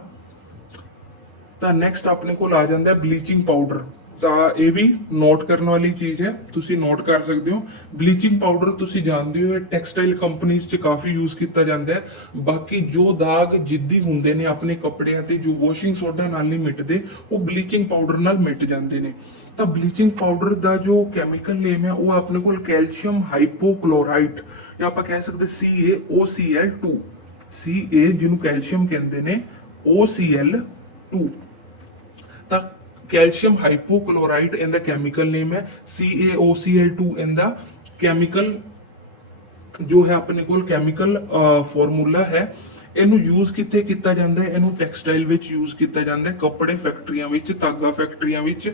ਤਾਂ ਨੈਕਸਟ ਆਪਣੇ ਕੋਲ ਆ ਜਾਂਦਾ ਹੈ ਬਲੀਚਿੰਗ ਪਾਊਡਰ। ਤਾਂ ਇਹ ਵੀ ਨੋਟ ਕਰਨ ਵਾਲੀ ਚੀਜ਼ ਹੈ, ਤੁਸੀਂ ਨੋਟ ਕਰ ਸਕਦੇ ਹੋ। ਬਲੀਚਿੰਗ ਪਾਊਡਰ ਤੁਸੀਂ ਜਾਣਦੇ ਹੋ ਟੈਕਸਟਾਈਲ ਕੰਪਨੀਆਂ 'ਚ ਕਾਫੀ ਯੂਜ਼ ਕੀਤਾ ਜਾਂਦਾ ਹੈ। ਬਾਕੀ ਜੋ ਦਾਗ ਜਿੱਦੀ ਹੁੰਦੇ ਨੇ ਆਪਣੇ ਕੱਪੜਿਆਂ ਤੇ ਜੋ ਵਾਸ਼ਿੰਗ ਸੋਡਾ ਨਾਲ ਨਹੀਂ ਮਿਟਦੇ ਉਹ ਬਲੀਚਿੰਗ ਪਾਊਡਰ ਨਾਲ ਮਿਟ ਜਾਂਦੇ ਨੇ। ਤਾਂ ਬਲੀਚਿੰਗ ਪਾਊਡਰ ਦਾ ਜੋ ਕੈਮੀਕਲ ਨੇਮ ਹੈ ਉਹ ਆਪਣੇ ਕੋਲ ਕੈਲਸ਼ੀਅਮ ਹਾਈਪੋਕਲੋਰਾਈਟ ਜਾਂ ਆਪਾਂ ਕਹਿ ਸਕਦੇ CaOCl2 Ca ਜਿਹਨੂੰ ਕੈਲਸ਼ੀਅਮ ਕਹਿੰਦੇ ਨੇ OCl2। ਤਾਂ calcium hypochlorite ਇਹਦਾ chemical name ਹੈ, CaOCl2 ਇਹਦਾ chemical ਜੋ ਹੈ ਆਪਣੇ ਕੋਲ chemical formula ਹੈ। ਇਹਨੂੰ ਯੂਜ਼ ਕਿੱਥੇ ਕੀਤਾ ਜਾਂਦਾ ਹੈ? ਇਹਨੂੰ ਟੈਕਸਟਾਈਲ ਵਿੱਚ ਯੂਜ਼ ਕੀਤਾ ਜਾਂਦਾ ਹੈ, ਕੱਪੜੇ ਫੈਕਟਰੀਆਂ ਵਿੱਚ, ਧਾਗਾ ਫੈਕਟਰੀਆਂ ਵਿੱਚ।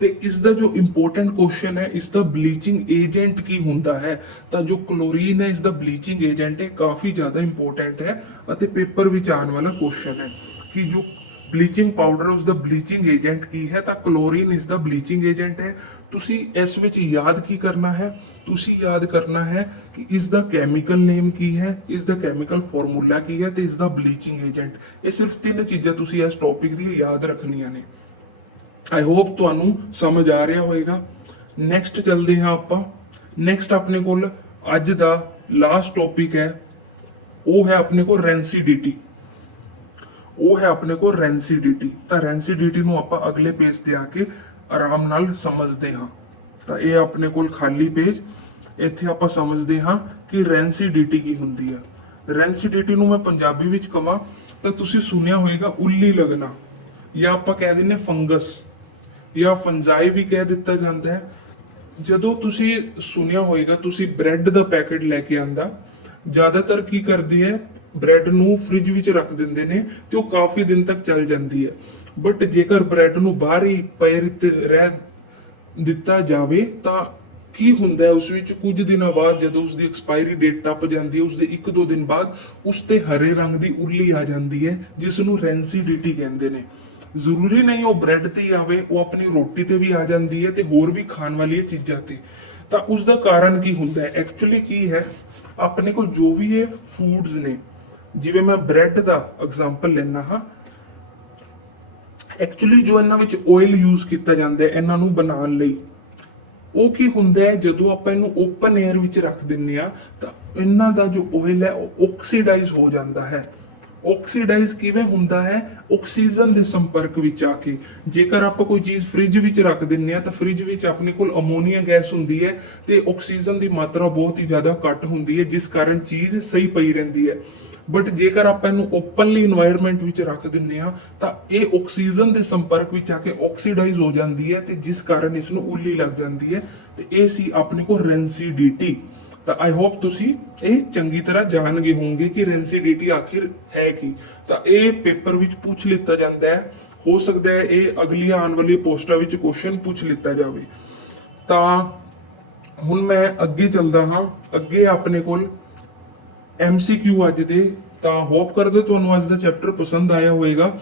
ਤੇ ਇਸ ਦਾ ਜੋ ਇੰਪੋਰਟੈਂਟ ਕੁਐਸਚਨ ਹੈ ਇਸ ਦਾ ਬਲੀਚਿੰਗ ਏਜੰਟ ਕੀ ਹੁੰਦਾ ਹੈ? ਤਾਂ ਜੋ ਕਲੋਰੀਨ ਹੈ ਇਸ ਦਾ ਬਲੀਚਿੰਗ ਏਜੰਟ ਹੈ, ਕਾਫੀ ਜ਼ਿਆਦਾ ਇੰਪੋਰਟੈਂਟ ਹੈ ਅਤੇ ਪੇਪਰ ਵਿੱਚ ਆਉਣ ਵਾਲਾ ਕੁਐਸਚਨ ਹੈ ਕਿ ਜੋ ਬਲੀਚਿੰਗ ਪਾਊਡਰ ਉਸ ਦਾ ਬਲੀਚਿੰਗ ਏਜੰਟ ਕੀ ਹੈ? ਤਾਂ ਕਲੋਰੀਨ ਇਸ ਦਾ ਬਲੀਚਿੰਗ ਏਜੰਟ ਹੈ। ਤੁਸੀਂ ਇਸ ਵਿੱਚ ਯਾਦ ਕੀ ਕਰਨਾ ਹੈ? ਤੁਸੀਂ ਯਾਦ ਕਰਨਾ ਹੈ ਕਿ ਇਸ ਦਾ ਕੈਮੀਕਲ ਨੇਮ ਕੀ ਹੈ, ਇਸ ਦਾ ਕੈਮੀਕਲ ਫਾਰਮੂਲਾ ਕੀ ਹੈ ਤੇ ਇਸ ਦਾ ਬਲੀਚਿੰਗ ਏਜੰਟ। ਇਹ ਸਿਰਫ ਤਿੰਨ ਚੀਜ਼ਾਂ ਤੁਸੀਂ ਇਸ ਟੌਪਿਕ ਦੀ ਯਾਦ ਰੱਖਣੀਆਂ ਨੇ। ਆਈ ਹੋਪ ਤੁਹਾਨੂੰ ਸਮਝ ਆ ਰਿਹਾ ਹੋਵੇਗਾ। ਨੈਕਸਟ ਚੱਲਦੇ ਹਾਂ ਆਪਾਂ। ਨੈਕਸਟ ਆਪਣੇ ਕੋਲ ਅੱਜ ਦਾ ਲਾਸਟ ਟੌਪਿਕ ਹੈ, ਉਹ ਹੈ ਆਪਣੇ ਕੋਲ ਰੈਂਸੀਡਿਟੀ। ਉਹ ਹੈ ਆਪਣੇ ਕੋਲ ਰੈਂਸੀਡਿਟੀ। ਤਾਂ ਰੈਂਸੀਡਿਟੀ ਨੂੰ ਆਪਾਂ ਅਗਲੇ ਪੇਜ ਤੇ ਆ ਕੇ ਆਰਾਮ ਨਾਲ ਸਮਝਦੇ ਹਾਂ। ਤਾਂ ਇਹ ਆਪਣੇ ਕੋਲ ਖਾਲੀ ਪੇਜ, ਇੱਥੇ ਆਪਾਂ ਸਮਝਦੇ ਹਾਂ ਕਿ ਰੈਂਸੀਡਿਟੀ ਕੀ ਹੁੰਦੀ ਹੈ। ਰੈਂਸੀਡਿਟੀ ਨੂੰ ਮੈਂ ਪੰਜਾਬੀ ਵਿੱਚ ਕਹਾਂ ਤਾਂ ਤੁਸੀਂ ਸੁਣਿਆ ਹੋਵੇਗਾ ਉੱਲੀ ਲੱਗਣਾ, ਜਾਂ ਆਪਾਂ ਕਹਿ ਦਿੰਦੇ ਫੰਗਸ ਜਾਂ ਫੰਜਾਈ ਵੀ ਕਹਿ ਦਿੱਤਾ ਜਾਂਦਾ ਹੈ। ਜਦੋਂ ਤੁਸੀਂ ਸੁਣਿਆ ਹੋਵੇਗਾ, ਤੁਸੀਂ ਬ੍ਰੈਡ ਦਾ ਪੈਕੇਟ ਲੈ ਕੇ ਆਂਦਾ, ਜ਼ਿਆਦਾਤਰ ਕੀ ਕਰਦੇ ਹੈ ਬ੍ਰੈਡ ਨੂੰ ਫ੍ਰਿਜ ਵਿੱਚ ਰੱਖ ਦਿੰਦੇ ਨੇ ਤੇ ਉਹ ਕਾਫੀ ਦਿਨ ਤੱਕ ਚੱਲ ਜਾਂਦੀ ਹੈ। ਬਟ ਜੇਕਰ ਬ੍ਰੈਡ ਨੂੰ ਬਾਹਰ ਹੀ ਪਏ ਰਹਿ ਦਿੱਤਾ ਜਾਵੇ ਤਾਂ ਕੀ ਹੁੰਦਾ ਹੈ, ਉਸ ਵਿੱਚ ਕੁਝ ਦਿਨਾਂ ਬਾਅਦ ਜਦੋਂ ਉਸ ਦੀ ਐਕਸਪਾਇਰੀ ਡੇਟ ਟੱਪ ਜਾਂਦੀ ਹੈ, ਉਸ ਦੇ 1-2 ਦਿਨ ਬਾਅਦ ਉਸ ਤੇ ਹਰੇ ਰੰਗ ਦੀ ਉੱਲੀ ਆ ਜਾਂਦੀ ਹੈ ਜਿਸ ਨੂੰ ਰੈਂਸੀਡਿਟੀ ਕਹਿੰਦੇ ਨੇ। ਜ਼ਰੂਰੀ ਨਹੀਂ ਉਹ ਬ੍ਰੈਡ ਤੇ ਹੀ ਆਵੇ, ਉਹ ਆਪਣੀ ਰੋਟੀ ਤੇ ਵੀ ਆ ਜਾਂਦੀ ਹੈ ਤੇ ਹੋਰ ਵੀ ਖਾਣ ਵਾਲੀਆਂ ਚੀਜ਼ਾਂ ਤੇ। ਤਾਂ ਉਸ ਦਾ ਕਾਰਨ ਕੀ ਹੁੰਦਾ ਹੈ? ਐਕਚੁਅਲੀ ਕੀ ਹੈ, ਆਪਣੇ ਕੋਲ ਜੋ ਵੀ ਇਹ ਫੂਡਸ ਨੇ, ਜਿਵੇਂ ਮੈਂ ਬ੍ਰੈਡ ਦਾ ਐਗਜ਼ਾਮਪਲ ਲੈਣਾ ਹਾਂ, ਐਕਚੁਅਲੀ ਜੋ ਇਹਨਾਂ ਵਿੱਚ ਆਇਲ ਯੂਜ਼ ਕੀਤਾ ਜਾਂਦਾ ਹੈ ਇਹਨਾਂ ਨੂੰ ਬਣਾਉਣ ਲਈ, ਉਹ ਕੀ ਹੁੰਦਾ ਹੈ ਜਦੋਂ ਆਪਾਂ ਇਹਨੂੰ ਓਪਨ 에ਅਰ ਵਿੱਚ ਰੱਖ ਦਿੰਨੇ ਆ ਤਾਂ ਇਹਨਾਂ ਦਾ ਜੋ ਆਇਲ ਹੈ ਉਹ ਆਕਸੀਡਾਈਜ਼ ਹੋ ਜਾਂਦਾ ਹੈ। ਆਕਸੀਡਾਈਜ਼ ਕਿਵੇਂ ਹੁੰਦਾ ਹੈ? ਆਕਸੀਜਨ ਦੇ ਸੰਪਰਕ ਵਿੱਚ ਆ ਕੇ। ਜੇਕਰ ਆਪਾਂ ਕੋਈ ਚੀਜ਼ ਫ੍ਰਿਜ ਵਿੱਚ ਰੱਖ ਦਿੰਨੇ ਆ ਤਾਂ ਫ੍ਰਿਜ ਵਿੱਚ ਆਪਣੇ ਕੋਲ ਅਮੋਨੀਆ ਗੈਸ ਹੁੰਦੀ ਹੈ ਤੇ ਆਕਸੀਜਨ ਦੀ ਮਾਤਰਾ ਬਹੁਤ ਹੀ ਜ਼ਿਆਦਾ ਘੱਟ ਹੁੰਦੀ ਹੈ, ਜਿਸ ਕਾਰਨ ਚੀਜ਼ ਸਹੀ ਪਈ ਰਹਿੰਦੀ ਹੈ। ਬਟ ਜੇਕਰ ਆਪਾਂ ਇਹਨੂੰ ਓਪਨਲੀ এনवायरमेंट ਵਿੱਚ ਰੱਖ ਦਿੰਨੇ ਆ ਤਾਂ ਇਹ ਆਕਸੀਜਨ ਦੇ ਸੰਪਰਕ ਵਿੱਚ ਆ ਕੇ ਆਕਸੀਡਾਈਜ਼ ਹੋ ਜਾਂਦੀ ਹੈ ਤੇ ਜਿਸ ਕਾਰਨ ਇਸ ਨੂੰ ਉੱਲੀ ਲੱਗ ਜਾਂਦੀ ਹੈ। ਤੇ ਇਹ ਸੀ ਆਪਣੇ ਕੋਲ ਰੈਂਸੀਡਿਟੀ। ਤਾਂ ਆਈ ਹੋਪ ਤੁਸੀਂ ਇਹ ਚੰਗੀ ਤਰ੍ਹਾਂ ਜਾਣ ਗਏ ਹੋਵੋਗੇ ਕਿ ਰੈਂਸੀਡਿਟੀ ਆਖਿਰ ਹੈ ਕੀ। ਤਾਂ ਇਹ ਪੇਪਰ ਵਿੱਚ ਪੁੱਛ ਲਿੱਤਾ ਜਾਂਦਾ ਹੈ, ਹੋ ਸਕਦਾ ਹੈ ਇਹ ਅਗਲੀਆਂ ਆਉਣ ਵਾਲੀ ਪੋਸਟਾਂ ਵਿੱਚ ਕੁਐਸਚਨ ਪੁੱਛ ਲਿੱਤਾ ਜਾਵੇ। ਤਾਂ ਹੁਣ ਮੈਂ ਅੱਗੇ ਚੱਲਦਾ ਹਾਂ। ਅੱਗੇ ਆਪਣੇ ਕੋਲ MCQ ਅੱਜ ਦੇ। ਤਾਂ ਹੋਪ ਕਰਦੇ ਤੁਹਾਨੂੰ ਅੱਜ ਦਾ ਚੈਪਟਰ ਪਸੰਦ ਆਇਆ ਹੋਵੇਗਾ।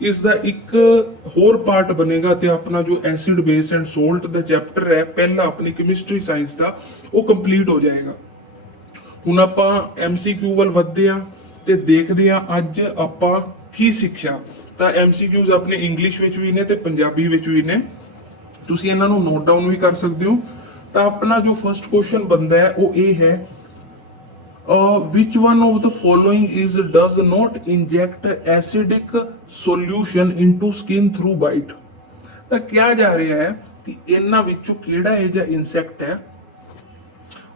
ਇਸ ਦਾ ਇੱਕ ਹੋਰ ਪਾਰਟ ਬਣੇਗਾ ਤੇ ਆਪਣਾ ਜੋ acid base and salt the chapter ਹੈ ਪਹਿਲਾ ਆਪਣੀ ਕੈਮਿਸਟਰੀ ਸਾਇੰਸ ਦਾ, ਉਹ ਕੰਪਲੀਟ ਹੋ ਜਾਏਗਾ। ਹੁਣ ਆਪਾਂ MCQ ਵੱਲ ਵਧਦੇ ਹਾਂ ਤੇ ਦੇਖਦੇ ਹਾਂ ਅੱਜ ਆਪਾਂ ਕੀ ਸਿੱਖਿਆ। ਤਾਂ MCQs ਆਪਣੇ ਇੰਗਲਿਸ਼ ਵਿੱਚ ਵੀ ਨੇ ਤੇ ਪੰਜਾਬੀ ਵਿੱਚ ਵੀ ਨੇ, ਤੁਸੀਂ ਇਹਨਾਂ ਨੂੰ ਨੋਟ ਡਾਊਨ ਵੀ ਕਰ ਸਕਦੇ ਹੋ। ਤਾਂ ਆਪਣਾ ਜੋ ਫਰਸਟ ਕੁਐਸਚਨ ਬਣਦਾ ਹੈ ਉਹ ਇਹ ਹੈ, which one of the following does not inject acidic solution into skin through bite। ਤਾਂ ਕਿਹਾ ਜਾ ਰਿਹਾ ਹੈ ਕਿ ਇਹਨਾਂ ਵਿੱਚੋਂ ਕਿਹੜਾ ਇਹ ਜਿਹਾ ਇਨਸੈਕਟ ਹੈ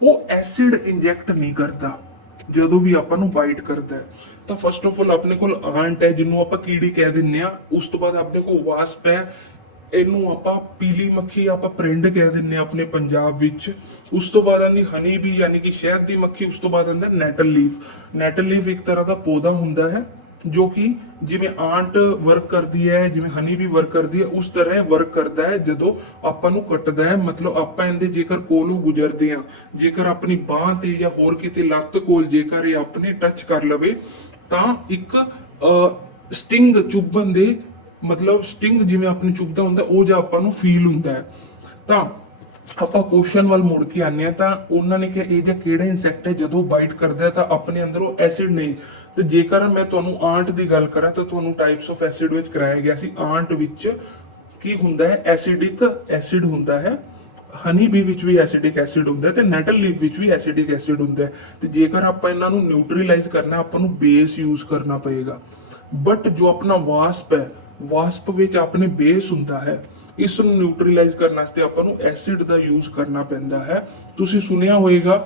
ਉਹ ਐਸਿਡ ਇੰਜੈਕਟ ਨਹੀਂ ਕਰਦਾ ਜਦੋਂ ਵੀ ਆਪਾਂ ਨੂੰ ਬਾਈਟ ਕਰਦਾ ਹੈ। ਤਾਂ ਫਸਟ ਆਫ ਆਲ ਆਪਣੇ ਕੋਲ ਆਂਟ ਹੈ ਜਿਹਨੂੰ ਆਪਾਂ ਕੀੜੀ ਕਹਿ ਦਿੰਨੇ ਆ। ਉਸ ਤੋਂ ਬਾਅਦ ਆਪਣੇ ਕੋਲ ਵਾਸਪ ਹੈ, ਇਹਨੂੰ ਆਪਾਂ ਪੀਲੀ ਮੱਖੀ ਆਪਾਂ ਪ੍ਰਿੰਡ ਕਹਿ ਦਿੰਨੇ ਆ ਆਪਣੇ ਪੰਜਾਬ ਵਿੱਚ। ਉਸ ਤੋਂ ਬਾਅਦ ਆਂਦੀ ਹਨੀ ਬੀ ਯਾਨੀ ਕਿ ਸ਼ਹਿਦ ਦੀ ਮੱਖੀ। ਉਸ ਤੋਂ ਬਾਅਦ ਆਂਦਾ ਨੈਟਲ ਲੀਫ। ਨੈਟਲ ਲੀਫ ਇੱਕ ਤਰ੍ਹਾਂ ਦਾ ਪੌਦਾ ਹੁੰਦਾ ਹੈ ਜੋ ਕਿ ਜਿਵੇਂ ਆਂਟ ਵਰਕ ਕਰਦੀ ਹੈ, ਜਿਵੇਂ ਹਨੀ ਵੀ ਵਰਕ ਕਰਦੀ ਹੈ, ਉਸ ਤਰ੍ਹਾਂ ਵਰਕ ਕਰਦਾ ਹੈ ਜਦੋਂ ਆਪਾਂ ਨੂੰ ਕੱਟਦਾ ਹੈ। ਮਤਲਬ ਆਪਾਂ ਇਹਦੇ ਜੇਕਰ ਕੋਲੋਂ ਗੁਜ਼ਰਦੇ ਆ, ਜੇਕਰ ਆਪਣੀ ਬਾਹ ਤੇ ਜਾਂ ਹੋਰ ਕਿਤੇ ਲੱਤ ਕੋਲ ਜੇਕਰ ਇਹ ਆਪਣੇ ਟੱਚ ਕਰ ਲਵੇ ਤਾਂ ਇੱਕ ਸਟਿੰਗ ਚੁੱਭਣ ਦੇ, ਮਤਲਬ ਸਟਿੰਗ ਜਿਵੇਂ ਆਪਣੀ ਚੁੱਭਦਾ ਹੁੰਦਾ ਉਹ ਜਿਹਾ ਆਪਾਂ ਨੂੰ ਫੀਲ ਹੁੰਦਾ ਹੈ। ਤਾਂ ਆਪਾਂ ਕੁਐਸਚਨ ਵੱਲ ਮੁੜ ਕੇ ਆਨੇ ਆ, ਤਾਂ ਉਹਨਾਂ ਨੇ ਕਿਹਾ ਇਹ ਜਿਹਾ ਕਿਹੜਾ ਇਨਸੈਕਟ ਹੈ ਜਦੋਂ ਬਾਈਟ ਕਰਦਾ ਹੈ ਤਾਂ ਆਪਣੇ ਅੰਦਰੋਂ ਐਸਿਡ ਨਹੀਂ। ਤੇ ਜੇਕਰ ਮੈਂ ਤੁਹਾਨੂੰ ਆਂਟ ਦੀ ਗੱਲ ਕਰਾਂ ਤਾਂ ਤੁਹਾਨੂੰ ਟਾਈਪਸ ਆਫ ਐਸਿਡ ਵਿੱਚ ਕਰਾਇਆ ਗਿਆ ਸੀ। ਆਂਟ ਵਿੱਚ ਕੀ ਹੁੰਦਾ ਹੈ, ਐਸਿਡਿਕ ਐਸਿਡ ਹੁੰਦਾ ਹੈ, ਹਨੀ ਬੀ ਵਿੱਚ ਵੀ ਐਸਿਡਿਕ ਐਸਿਡ ਹੁੰਦਾ ਹੈ ਤੇ ਨੈਟਲ ਲੀਫ ਵਿੱਚ ਵੀ ਐਸਿਡਿਕ ਐਸਿਡ ਹੁੰਦਾ ਹੈ। ਤੇ ਜੇਕਰ ਆਪਾਂ ਇਹਨਾਂ ਨੂੰ ਨਿਊਟਰਲਾਈਜ਼ ਕਰਨਾ ਆਪਾਂ ਨੂੰ ਬੇਸ ਯੂਜ਼ ਕਰਨਾ ਪਏਗਾ। ਬਟ ਜੋ ਆਪਣਾ ਵਾਸਪ ਹੈ, ਵਾਸਪ ਵਿੱਚ ਆਪਣੇ ਬੇਸ ਹੁੰਦਾ ਹੈ, ਇਸ ਨੂੰ ਨਿਊਟਰਲਾਈਜ਼ ਕਰਨ ਵਾਸਤੇ ਆਪਾਂ ਨੂੰ ਐਸਿਡ ਦਾ ਯੂਜ਼ ਕਰਨਾ ਪੈਂਦਾ ਹੈ। ਤੁਸੀਂ ਸੁਣਿਆ ਹੋਵੇਗਾ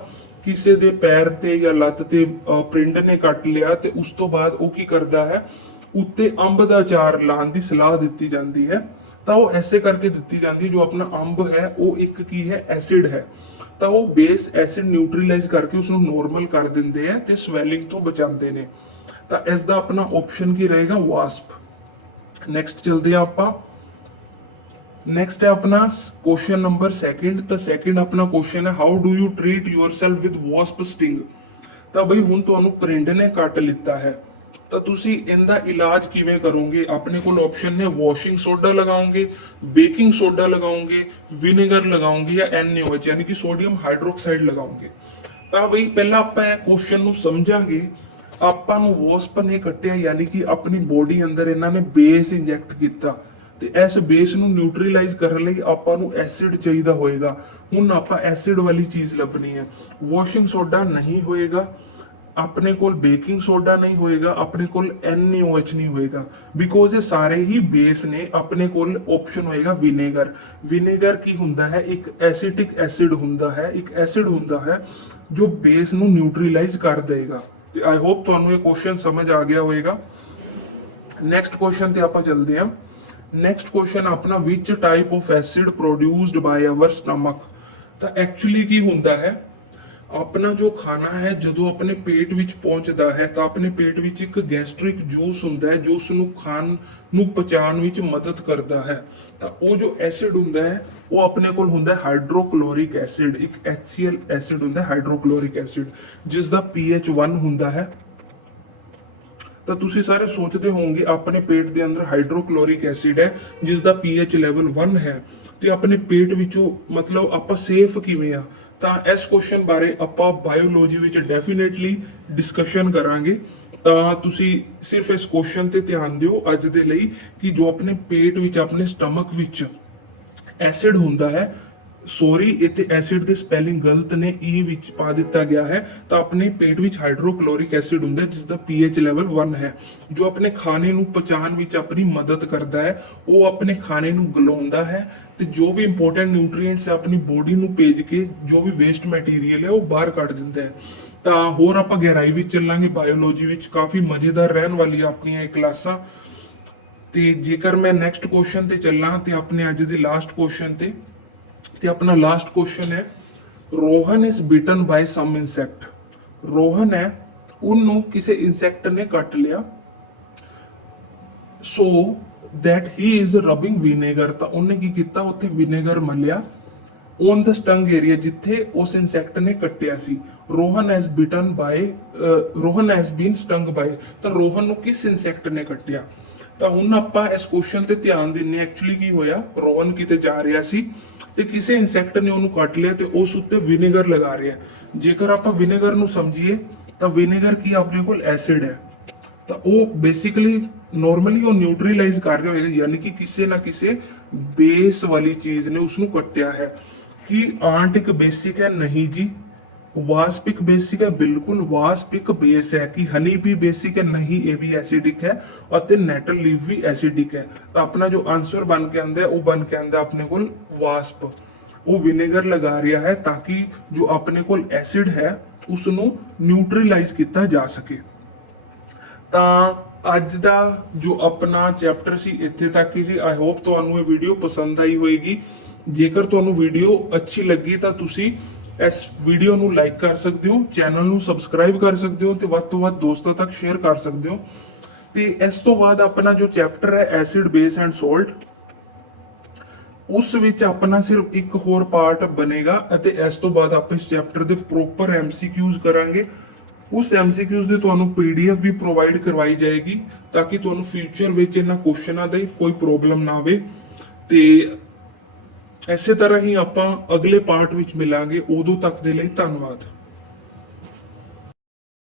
ਕਿਸੇ ਦੇ ਪੈਰ ਤੇ ਜਾਂ ਲੱਤ ਤੇ ਪ੍ਰਿੰਡ ਨੇ ਕੱਟ ਲਿਆ ਤੇ ਉਸ ਤੋਂ ਬਾਅਦ ਉਹ ਕੀ ਕਰਦਾ ਹੈ, ਉੱਤੇ ਅੰਬ ਦਾ ਅਚਾਰ ਲਾਉਣ ਦੀ ਸਲਾਹ ਦਿੱਤੀ ਜਾਂਦੀ ਹੈ। ਤਾਂ ਉਹ ਐਸੇ ਕਰਕੇ ਦਿੱਤੀ ਜਾਂਦੀ ਹੈ, ਜੋ ਆਪਣਾ ਅੰਬ ਹੈ ਉਹ ਇੱਕ ਕੀ ਹੈ, ਐਸਿਡ ਹੈ। ਤਾਂ ਉਹ ਬੇਸ ਐਸਿਡ ਨਿਊਟਰਲਾਈਜ਼ ਕਰਕੇ ਉਸ ਨੂੰ ਨੋਰਮਲ ਕਰ ਦਿੰਦੇ ਆ ਤੇ ਸਵੈਲਿੰਗ ਤੋਂ ਬਚਾਉਂਦੇ ਨੇ। ਤਾਂ ਇਸ ਦਾ ਆਪਣਾ ਆਪਸ਼ਨ ਕੀ ਰਹੇਗਾ, ਵਾਸਪ। ਨੈਕਸਟ ਚਲਦੇ ਆ ਆਪਾਂ। नेक्स्ट है अपना क्वेश्चन नंबर सेकंड। तो सेकंड अपना क्वेश्चन है how do you treat yourself with wasp sting. ਤਾਂ ਬਈ ਹੁਣ ਤੁਹਾਨੂੰ ਪ੍ਰਿੰਡ ਨੇ ਕੱਟ ਲਿੱਤਾ ਹੈ ਤਾਂ ਤੁਸੀਂ ਇਹਦਾ ਇਲਾਜ ਕਿਵੇਂ ਕਰੋਗੇ। ਆਪਣੇ ਕੋਲ ਆਪਸ਼ਨ ਨੇ ਵਾਸ਼ਿੰਗ ਸੋਡਾ ਲਗਾਓਗੇ, ਬੇਕਿੰਗ ਸੋਡਾ ਲਗਾਓਗੇ, ਵਿਨੇਗਰ ਲਗਾਓਗੇ ਜਾਂ NaOH ਯਾਨੀ ਕਿ ਸੋਡੀਅਮ ਹਾਈਡਰੋਕਸਾਈਡ ਲਗਾਓਗੇ। ਤਾਂ ਬਈ ਪਹਿਲਾਂ ਆਪਾਂ ਇਹ ਕੁਐਸਚਨ ਨੂੰ ਸਮਝਾਂਗੇ। ਆਪਾਂ ਨੂੰ ਵਾਸਪ ਨੇ ਕੱਟਿਆ ਯਾਨੀ ਕਿ ਆਪਣੀ ਬੋਡੀ ਅੰਦਰ ਇਹਨਾਂ ਨੇ ਬੇਸ ਇੰਜੈਕਟ ਕੀਤਾ ਤੇ ਇਸ ਬੇਸ ਨੂੰ ਨਿਊਟਰਲਾਈਜ਼ ਕਰਨ ਲਈ ਆਪਾਂ ਨੂੰ ਐਸਿਡ ਚਾਹੀਦਾ ਹੋਏਗਾ। ਹੁਣ ਆਪਾਂ ਐਸਿਡ ਵਾਲੀ ਚੀਜ਼ ਲੱਭਣੀ ਹੈ। ਵਾਸ਼ਿੰਗ ਸੋਡਾ ਨਹੀਂ ਹੋਏਗਾ, ਆਪਣੇ ਕੋਲ ਬੇਕਿੰਗ ਸੋਡਾ ਨਹੀਂ ਹੋਏਗਾ, ਆਪਣੇ ਕੋਲ NaOH ਨਹੀਂ ਹੋਏਗਾ, ਬਿਕੋਜ਼ ਇਹ ਸਾਰੇ ਹੀ ਬੇਸ ਨੇ। ਆਪਣੇ ਕੋਲ ਆਪਸ਼ਨ ਹੋਏਗਾ ਵਿਨੇਗਰ। ਵਿਨੇਗਰ ਕੀ ਹੁੰਦਾ ਹੈ, ਇੱਕ ਐਸਿਟਿਕ ਐਸਿਡ ਹੁੰਦਾ ਹੈ, ਇੱਕ ਐਸਿਡ ਹੁੰਦਾ ਹੈ ਜੋ ਬੇਸ ਨੂੰ ਨਿਊਟਰਲਾਈਜ਼ ਕਰ ਦੇਗਾ। ਤੇ ਆਈ ਹੋਪ ਤੁਹਾਨੂੰ ਇਹ ਕੁਐਸਚਨ ਸਮਝ ਆ ਗਿਆ ਹੋਏਗਾ। ਨੈਕਸਟ ਕੁਐਸਚਨ ਤੇ ਆਪਾਂ ਚੱਲਦੇ ਹਾਂ। ਨੈਕਸਟ ਕੁਐਸਚਨ ਆਪਣਾ which type of acid produced by our stomach. ਤਾਂ ਐਕਚੁਅਲੀ ਕੀ ਹੁੰਦਾ ਹੈ, ਆਪਣਾ ਜੋ ਖਾਣਾ ਹੈ ਜਦੋਂ ਆਪਣੇ ਪੇਟ ਵਿੱਚ ਪਹੁੰਚਦਾ ਹੈ ਤਾਂ ਆਪਣੇ ਪੇਟ ਵਿੱਚ ਇੱਕ ਗੈਸਟ੍ਰਿਕ ਜੂਸ ਹੁੰਦਾ ਹੈ ਜੋ ਉਸ ਨੂੰ ਖਾਣ ਨੂੰ ਪਚਾਉਣ ਵਿੱਚ ਮਦਦ ਕਰਦਾ ਹੈ। ਤਾਂ ਉਹ ਜੋ ਐਸਿਡ ਹੁੰਦਾ ਹੈ ਉਹ ਆਪਣੇ ਕੋਲ ਹੁੰਦਾ ਹੈ ਹਾਈਡਰੋਕਲੋਰਿਕ ਐਸਿਡ, ਇੱਕ HCl ਐਸਿਡ ਹੁੰਦਾ ਹੈ ਹਾਈਡਰੋਕਲੋਰਿਕ ਐਸਿਡ, ਜਿਸ ਦਾ pH 1 ਹੁੰਦਾ ਹੈ। ਤਾਂ ਤੁਸੀਂ ਸਾਰੇ ਸੋਚਦੇ ਹੋਵੋਗੇ ਆਪਣੇ ਪੇਟ ਦੇ ਅੰਦਰ ਹਾਈਡਰੋਕਲੋਰਿਕ ਐਸਿਡ ਹੈ ਜਿਸ ਦਾ pH ਲੈਵਲ 1 ਹੈ ਤੇ ਆਪਣੇ ਪੇਟ ਵਿੱਚੋਂ ਮਤਲਬ ਆਪਾਂ ਸੇਫ ਕਿਵੇਂ ਆ। ਤਾਂ ਇਸ ਕੁਐਸਚਨ ਬਾਰੇ ਆਪਾਂ ਬਾਇਓਲੋਜੀ ਵਿੱਚ ਡੈਫੀਨੇਟਲੀ ਡਿਸਕਸ਼ਨ ਕਰਾਂਗੇ। ਤਾਂ ਤੁਸੀਂ ਸਿਰਫ ਇਸ ਕੁਐਸਚਨ ਤੇ ਧਿਆਨ ਦਿਓ ਅੱਜ ਦੇ ਲਈ ਕਿ ਜੋ ਆਪਣੇ ਪੇਟ ਵਿੱਚ, ਆਪਣੇ ਸਟਮਕ ਵਿੱਚ ਐਸਿਡ ਹੁੰਦਾ ਹੈ, ਸੌਰੀ ਇੱਥੇ ਐਸਿਡ ਦੇ ਸਪੈਲਿੰਗ ਗਲਤ ਨੇ, E ਵਿੱਚ ਪਾ ਦਿੱਤਾ ਗਿਆ ਹੈ। ਤਾਂ ਆਪਣੇ ਪੇਟ ਵਿੱਚ ਹਾਈਡਰੋਕਲੋਰਿਕ ਐਸਿਡ ਹੁੰਦਾ ਹੈ ਜਿਸ ਦਾ pH ਲੈਵਲ 1 ਹੈ, ਜੋ ਆਪਣੇ ਖਾਣੇ ਨੂੰ ਪਚਾਉਣ ਵਿੱਚ ਆਪਣੀ ਮਦਦ ਕਰਦਾ ਹੈ। ਉਹ ਆਪਣੇ ਖਾਣੇ ਨੂੰ ਗਲਾਉਂਦਾ ਹੈ ਤੇ ਜੋ ਵੀ ਇੰਪੋਰਟੈਂਟ ਨਿਊਟ੍ਰੀਐਂਟਸ ਆਪਣੀ ਬੋਡੀ ਨੂੰ ਭੇਜ ਕੇ ਜੋ ਵੀ ਵੇਸਟ ਮਟੀਰੀਅਲ ਹੈ ਉਹ ਬਾਹਰ ਕੱਢ ਦਿੰਦਾ ਹੈ। ਤਾਂ ਹੋਰ ਆਪਾਂ ਗਹਿਰਾਈ ਵਿੱਚ ਚੱਲਾਂਗੇ ਬਾਇਓਲੋਜੀ ਵਿੱਚ, ਕਾਫੀ ਮਜ਼ੇਦਾਰ ਰਹਿਣ ਵਾਲੀਆਂ ਆਪਣੀਆਂ ਇਹ ਕਲਾਸਾਂ। ਤੇ ਜੇਕਰ ਮੈਂ ਨੈਕਸਟ ਕੁਐਸਚਨ ਤੇ ਚੱਲਾਂ ਤੇ ਆਪਣੇ ਅੱਜ ਦੇ ਲਾਸਟ ਕੁਐਸਚਨ ਤੇ ਆਪਣਾ ਲਾਸਟ ਕੁਐਸਚਨ ਹੈ Rohan is bitten by some insect. Rohan ਹੈ, ਉਹਨੂੰ ਕਿਸੇ ਇਨਸੈਕਟ ਨੇ ਕੱਟ ਲਿਆ, ਸੋ that he is rubbing vinegar। ਤਾਂ ਉਹਨੇ ਕੀ ਕੀਤਾ, ਉੱਥੇ vinegar ਮਲਿਆ on the stung area ਜਿੱਥੇ ਉਸ ਇਨਸੈਕਟ ਨੇ ਕੱਟਿਆ ਸੀ। Rohan has bitten by Rohan has been stung by। ਤਾਂ ਰੋਹਨ ਨੂੰ ਕਿਸ ਇਨਸੈਕਟ ਨੇ ਕੱਟਿਆ। ਤਾਂ ਹੁਣ ਆਪਾਂ ਇਸ ਕੁਐਸਚਨ ਤੇ ਧਿਆਨ ਦਿੰਨੇ। ਐਕਚੁਅਲੀ ਕੀ ਹੋਇਆ, ਰੋਹਨ ਕਿਤੇ ਜਾ ਰਿਹਾ ਸੀ ਤੇ ਕਿਸੇ ਇਨਸੈਕਟ ਨੇ ਉਹਨੂੰ ਕੱਟ ਲਿਆ ਤੇ ਉਸ ਉੱਤੇ ਵਿਨੇਗਰ ਲਗਾ ਰਿਹਾ। ਜੇਕਰ ਆਪਾਂ ਵਿਨੇਗਰ ਨੂੰ ਸਮਝੀਏ ਤਾਂ ਵਿਨੇਗਰ ਕੀ ਆਪਣੇ ਕੋਲ ਐਸਿਡ ਹੈ। ਤਾਂ ਉਹ ਬੇਸਿਕਲੀ ਨਾਰਮਲੀ ਉਹ ਨਿਊਟਰਲਾਈਜ਼ ਕਰ ਰਿਹਾ ਹੋਏਗਾ, ਯਾਨੀ ਕਿ ਕਿਸੇ ਨਾ ਕਿਸੇ ਬੇਸ ਵਾਲੀ ਚੀਜ਼ ਨੇ ਉਸ ਨੂੰ ਕੱਟਿਆ ਹੈ। ਕਿ ਆਂਟ ਇੱਕ ਬੇਸਿਕ ਹੈ? ਨਹੀਂ ਜੀ। वास्प एक बेसिक है? बिल्कुल वास्प एक बेस है। कि हनी भी बेसिक है? नहीं, ये भी एसिडिक है और नेटल लीफ भी एसिडिक है। तो अपना जो आंसर बन के आंदा है वो बन के आंदा अपने को वास्प। वो विनेगर लगा रहा है ताकि जो अपने को एसिड है उसनों न्यूट्रलाइज किया जा सके। तो ਅੱਜ ਦਾ जो अपना चैप्टर सी इत्थे तक ही सी। आई होप ਤੁਹਾਨੂੰ ਇਹ ਵੀਡੀਓ ਪਸੰਦ ਆਈ ਹੋਏਗੀ। ਜੇਕਰ ਤੁਹਾਨੂੰ ਵੀਡੀਓ ਅੱਛੀ ਲੱਗੀ ਤਾਂ ਤੁਸੀਂ ਇਸ ਵੀਡੀਓ ਨੂੰ ਲਾਈਕ ਕਰ ਸਕਦੇ ਹੋ, ਚੈਨਲ ਨੂੰ ਸਬਸਕ੍ਰਾਈਬ ਕਰ ਸਕਦੇ ਹੋ ਤੇ ਵੱਧ ਤੋਂ ਵੱਧ ਦੋਸਤਾਂ ਤੱਕ ਸ਼ੇਅਰ ਕਰ ਸਕਦੇ ਹੋ। ਤੇ ਇਸ ਤੋਂ ਬਾਅਦ ਆਪਣਾ ਜੋ ਚੈਪਟਰ ਹੈ ਐਸਿਡ ਬੇਸ ਐਂਡ ਸੋਲਟ, ਉਸ ਵਿੱਚ ਆਪਣਾ ਸਿਰਫ ਇੱਕ ਹੋਰ ਪਾਰਟ ਬਣੇਗਾ ਅਤੇ ਇਸ ਤੋਂ ਬਾਅਦ ਆਪਾਂ ਇਸ ਚੈਪਟਰ ਦੇ ਪ੍ਰੋਪਰ ਐਮਸੀਕਿਊਜ਼ ਕਰਾਂਗੇ। ਉਸ ਐਮਸੀਕਿਊਜ਼ ਦੀ ਤੁਹਾਨੂੰ ਪੀਡੀਐਫ ਵੀ ਪ੍ਰੋਵਾਈਡ ਕਰਵਾਈ ਜਾਏਗੀ ਤਾਂ ਕਿ ਤੁਹਾਨੂੰ ਫਿਊਚਰ ਵਿੱਚ ਇਹਨਾਂ ਕੁਐਸਚਨਾਂ ਦੀ ਕੋਈ ਪ੍ਰੋਬਲਮ ਨਾ ਆਵੇ। ਤੇ ਇਸੇ ਤਰ੍ਹਾਂ ਹੀ ਆਪਾਂ ਅਗਲੇ ਪਾਰਟ ਵਿੱਚ ਮਿਲਾਂਗੇ। ਉਦੋਂ ਤੱਕ ਦੇ ਲਈ ਧੰਨਵਾਦ।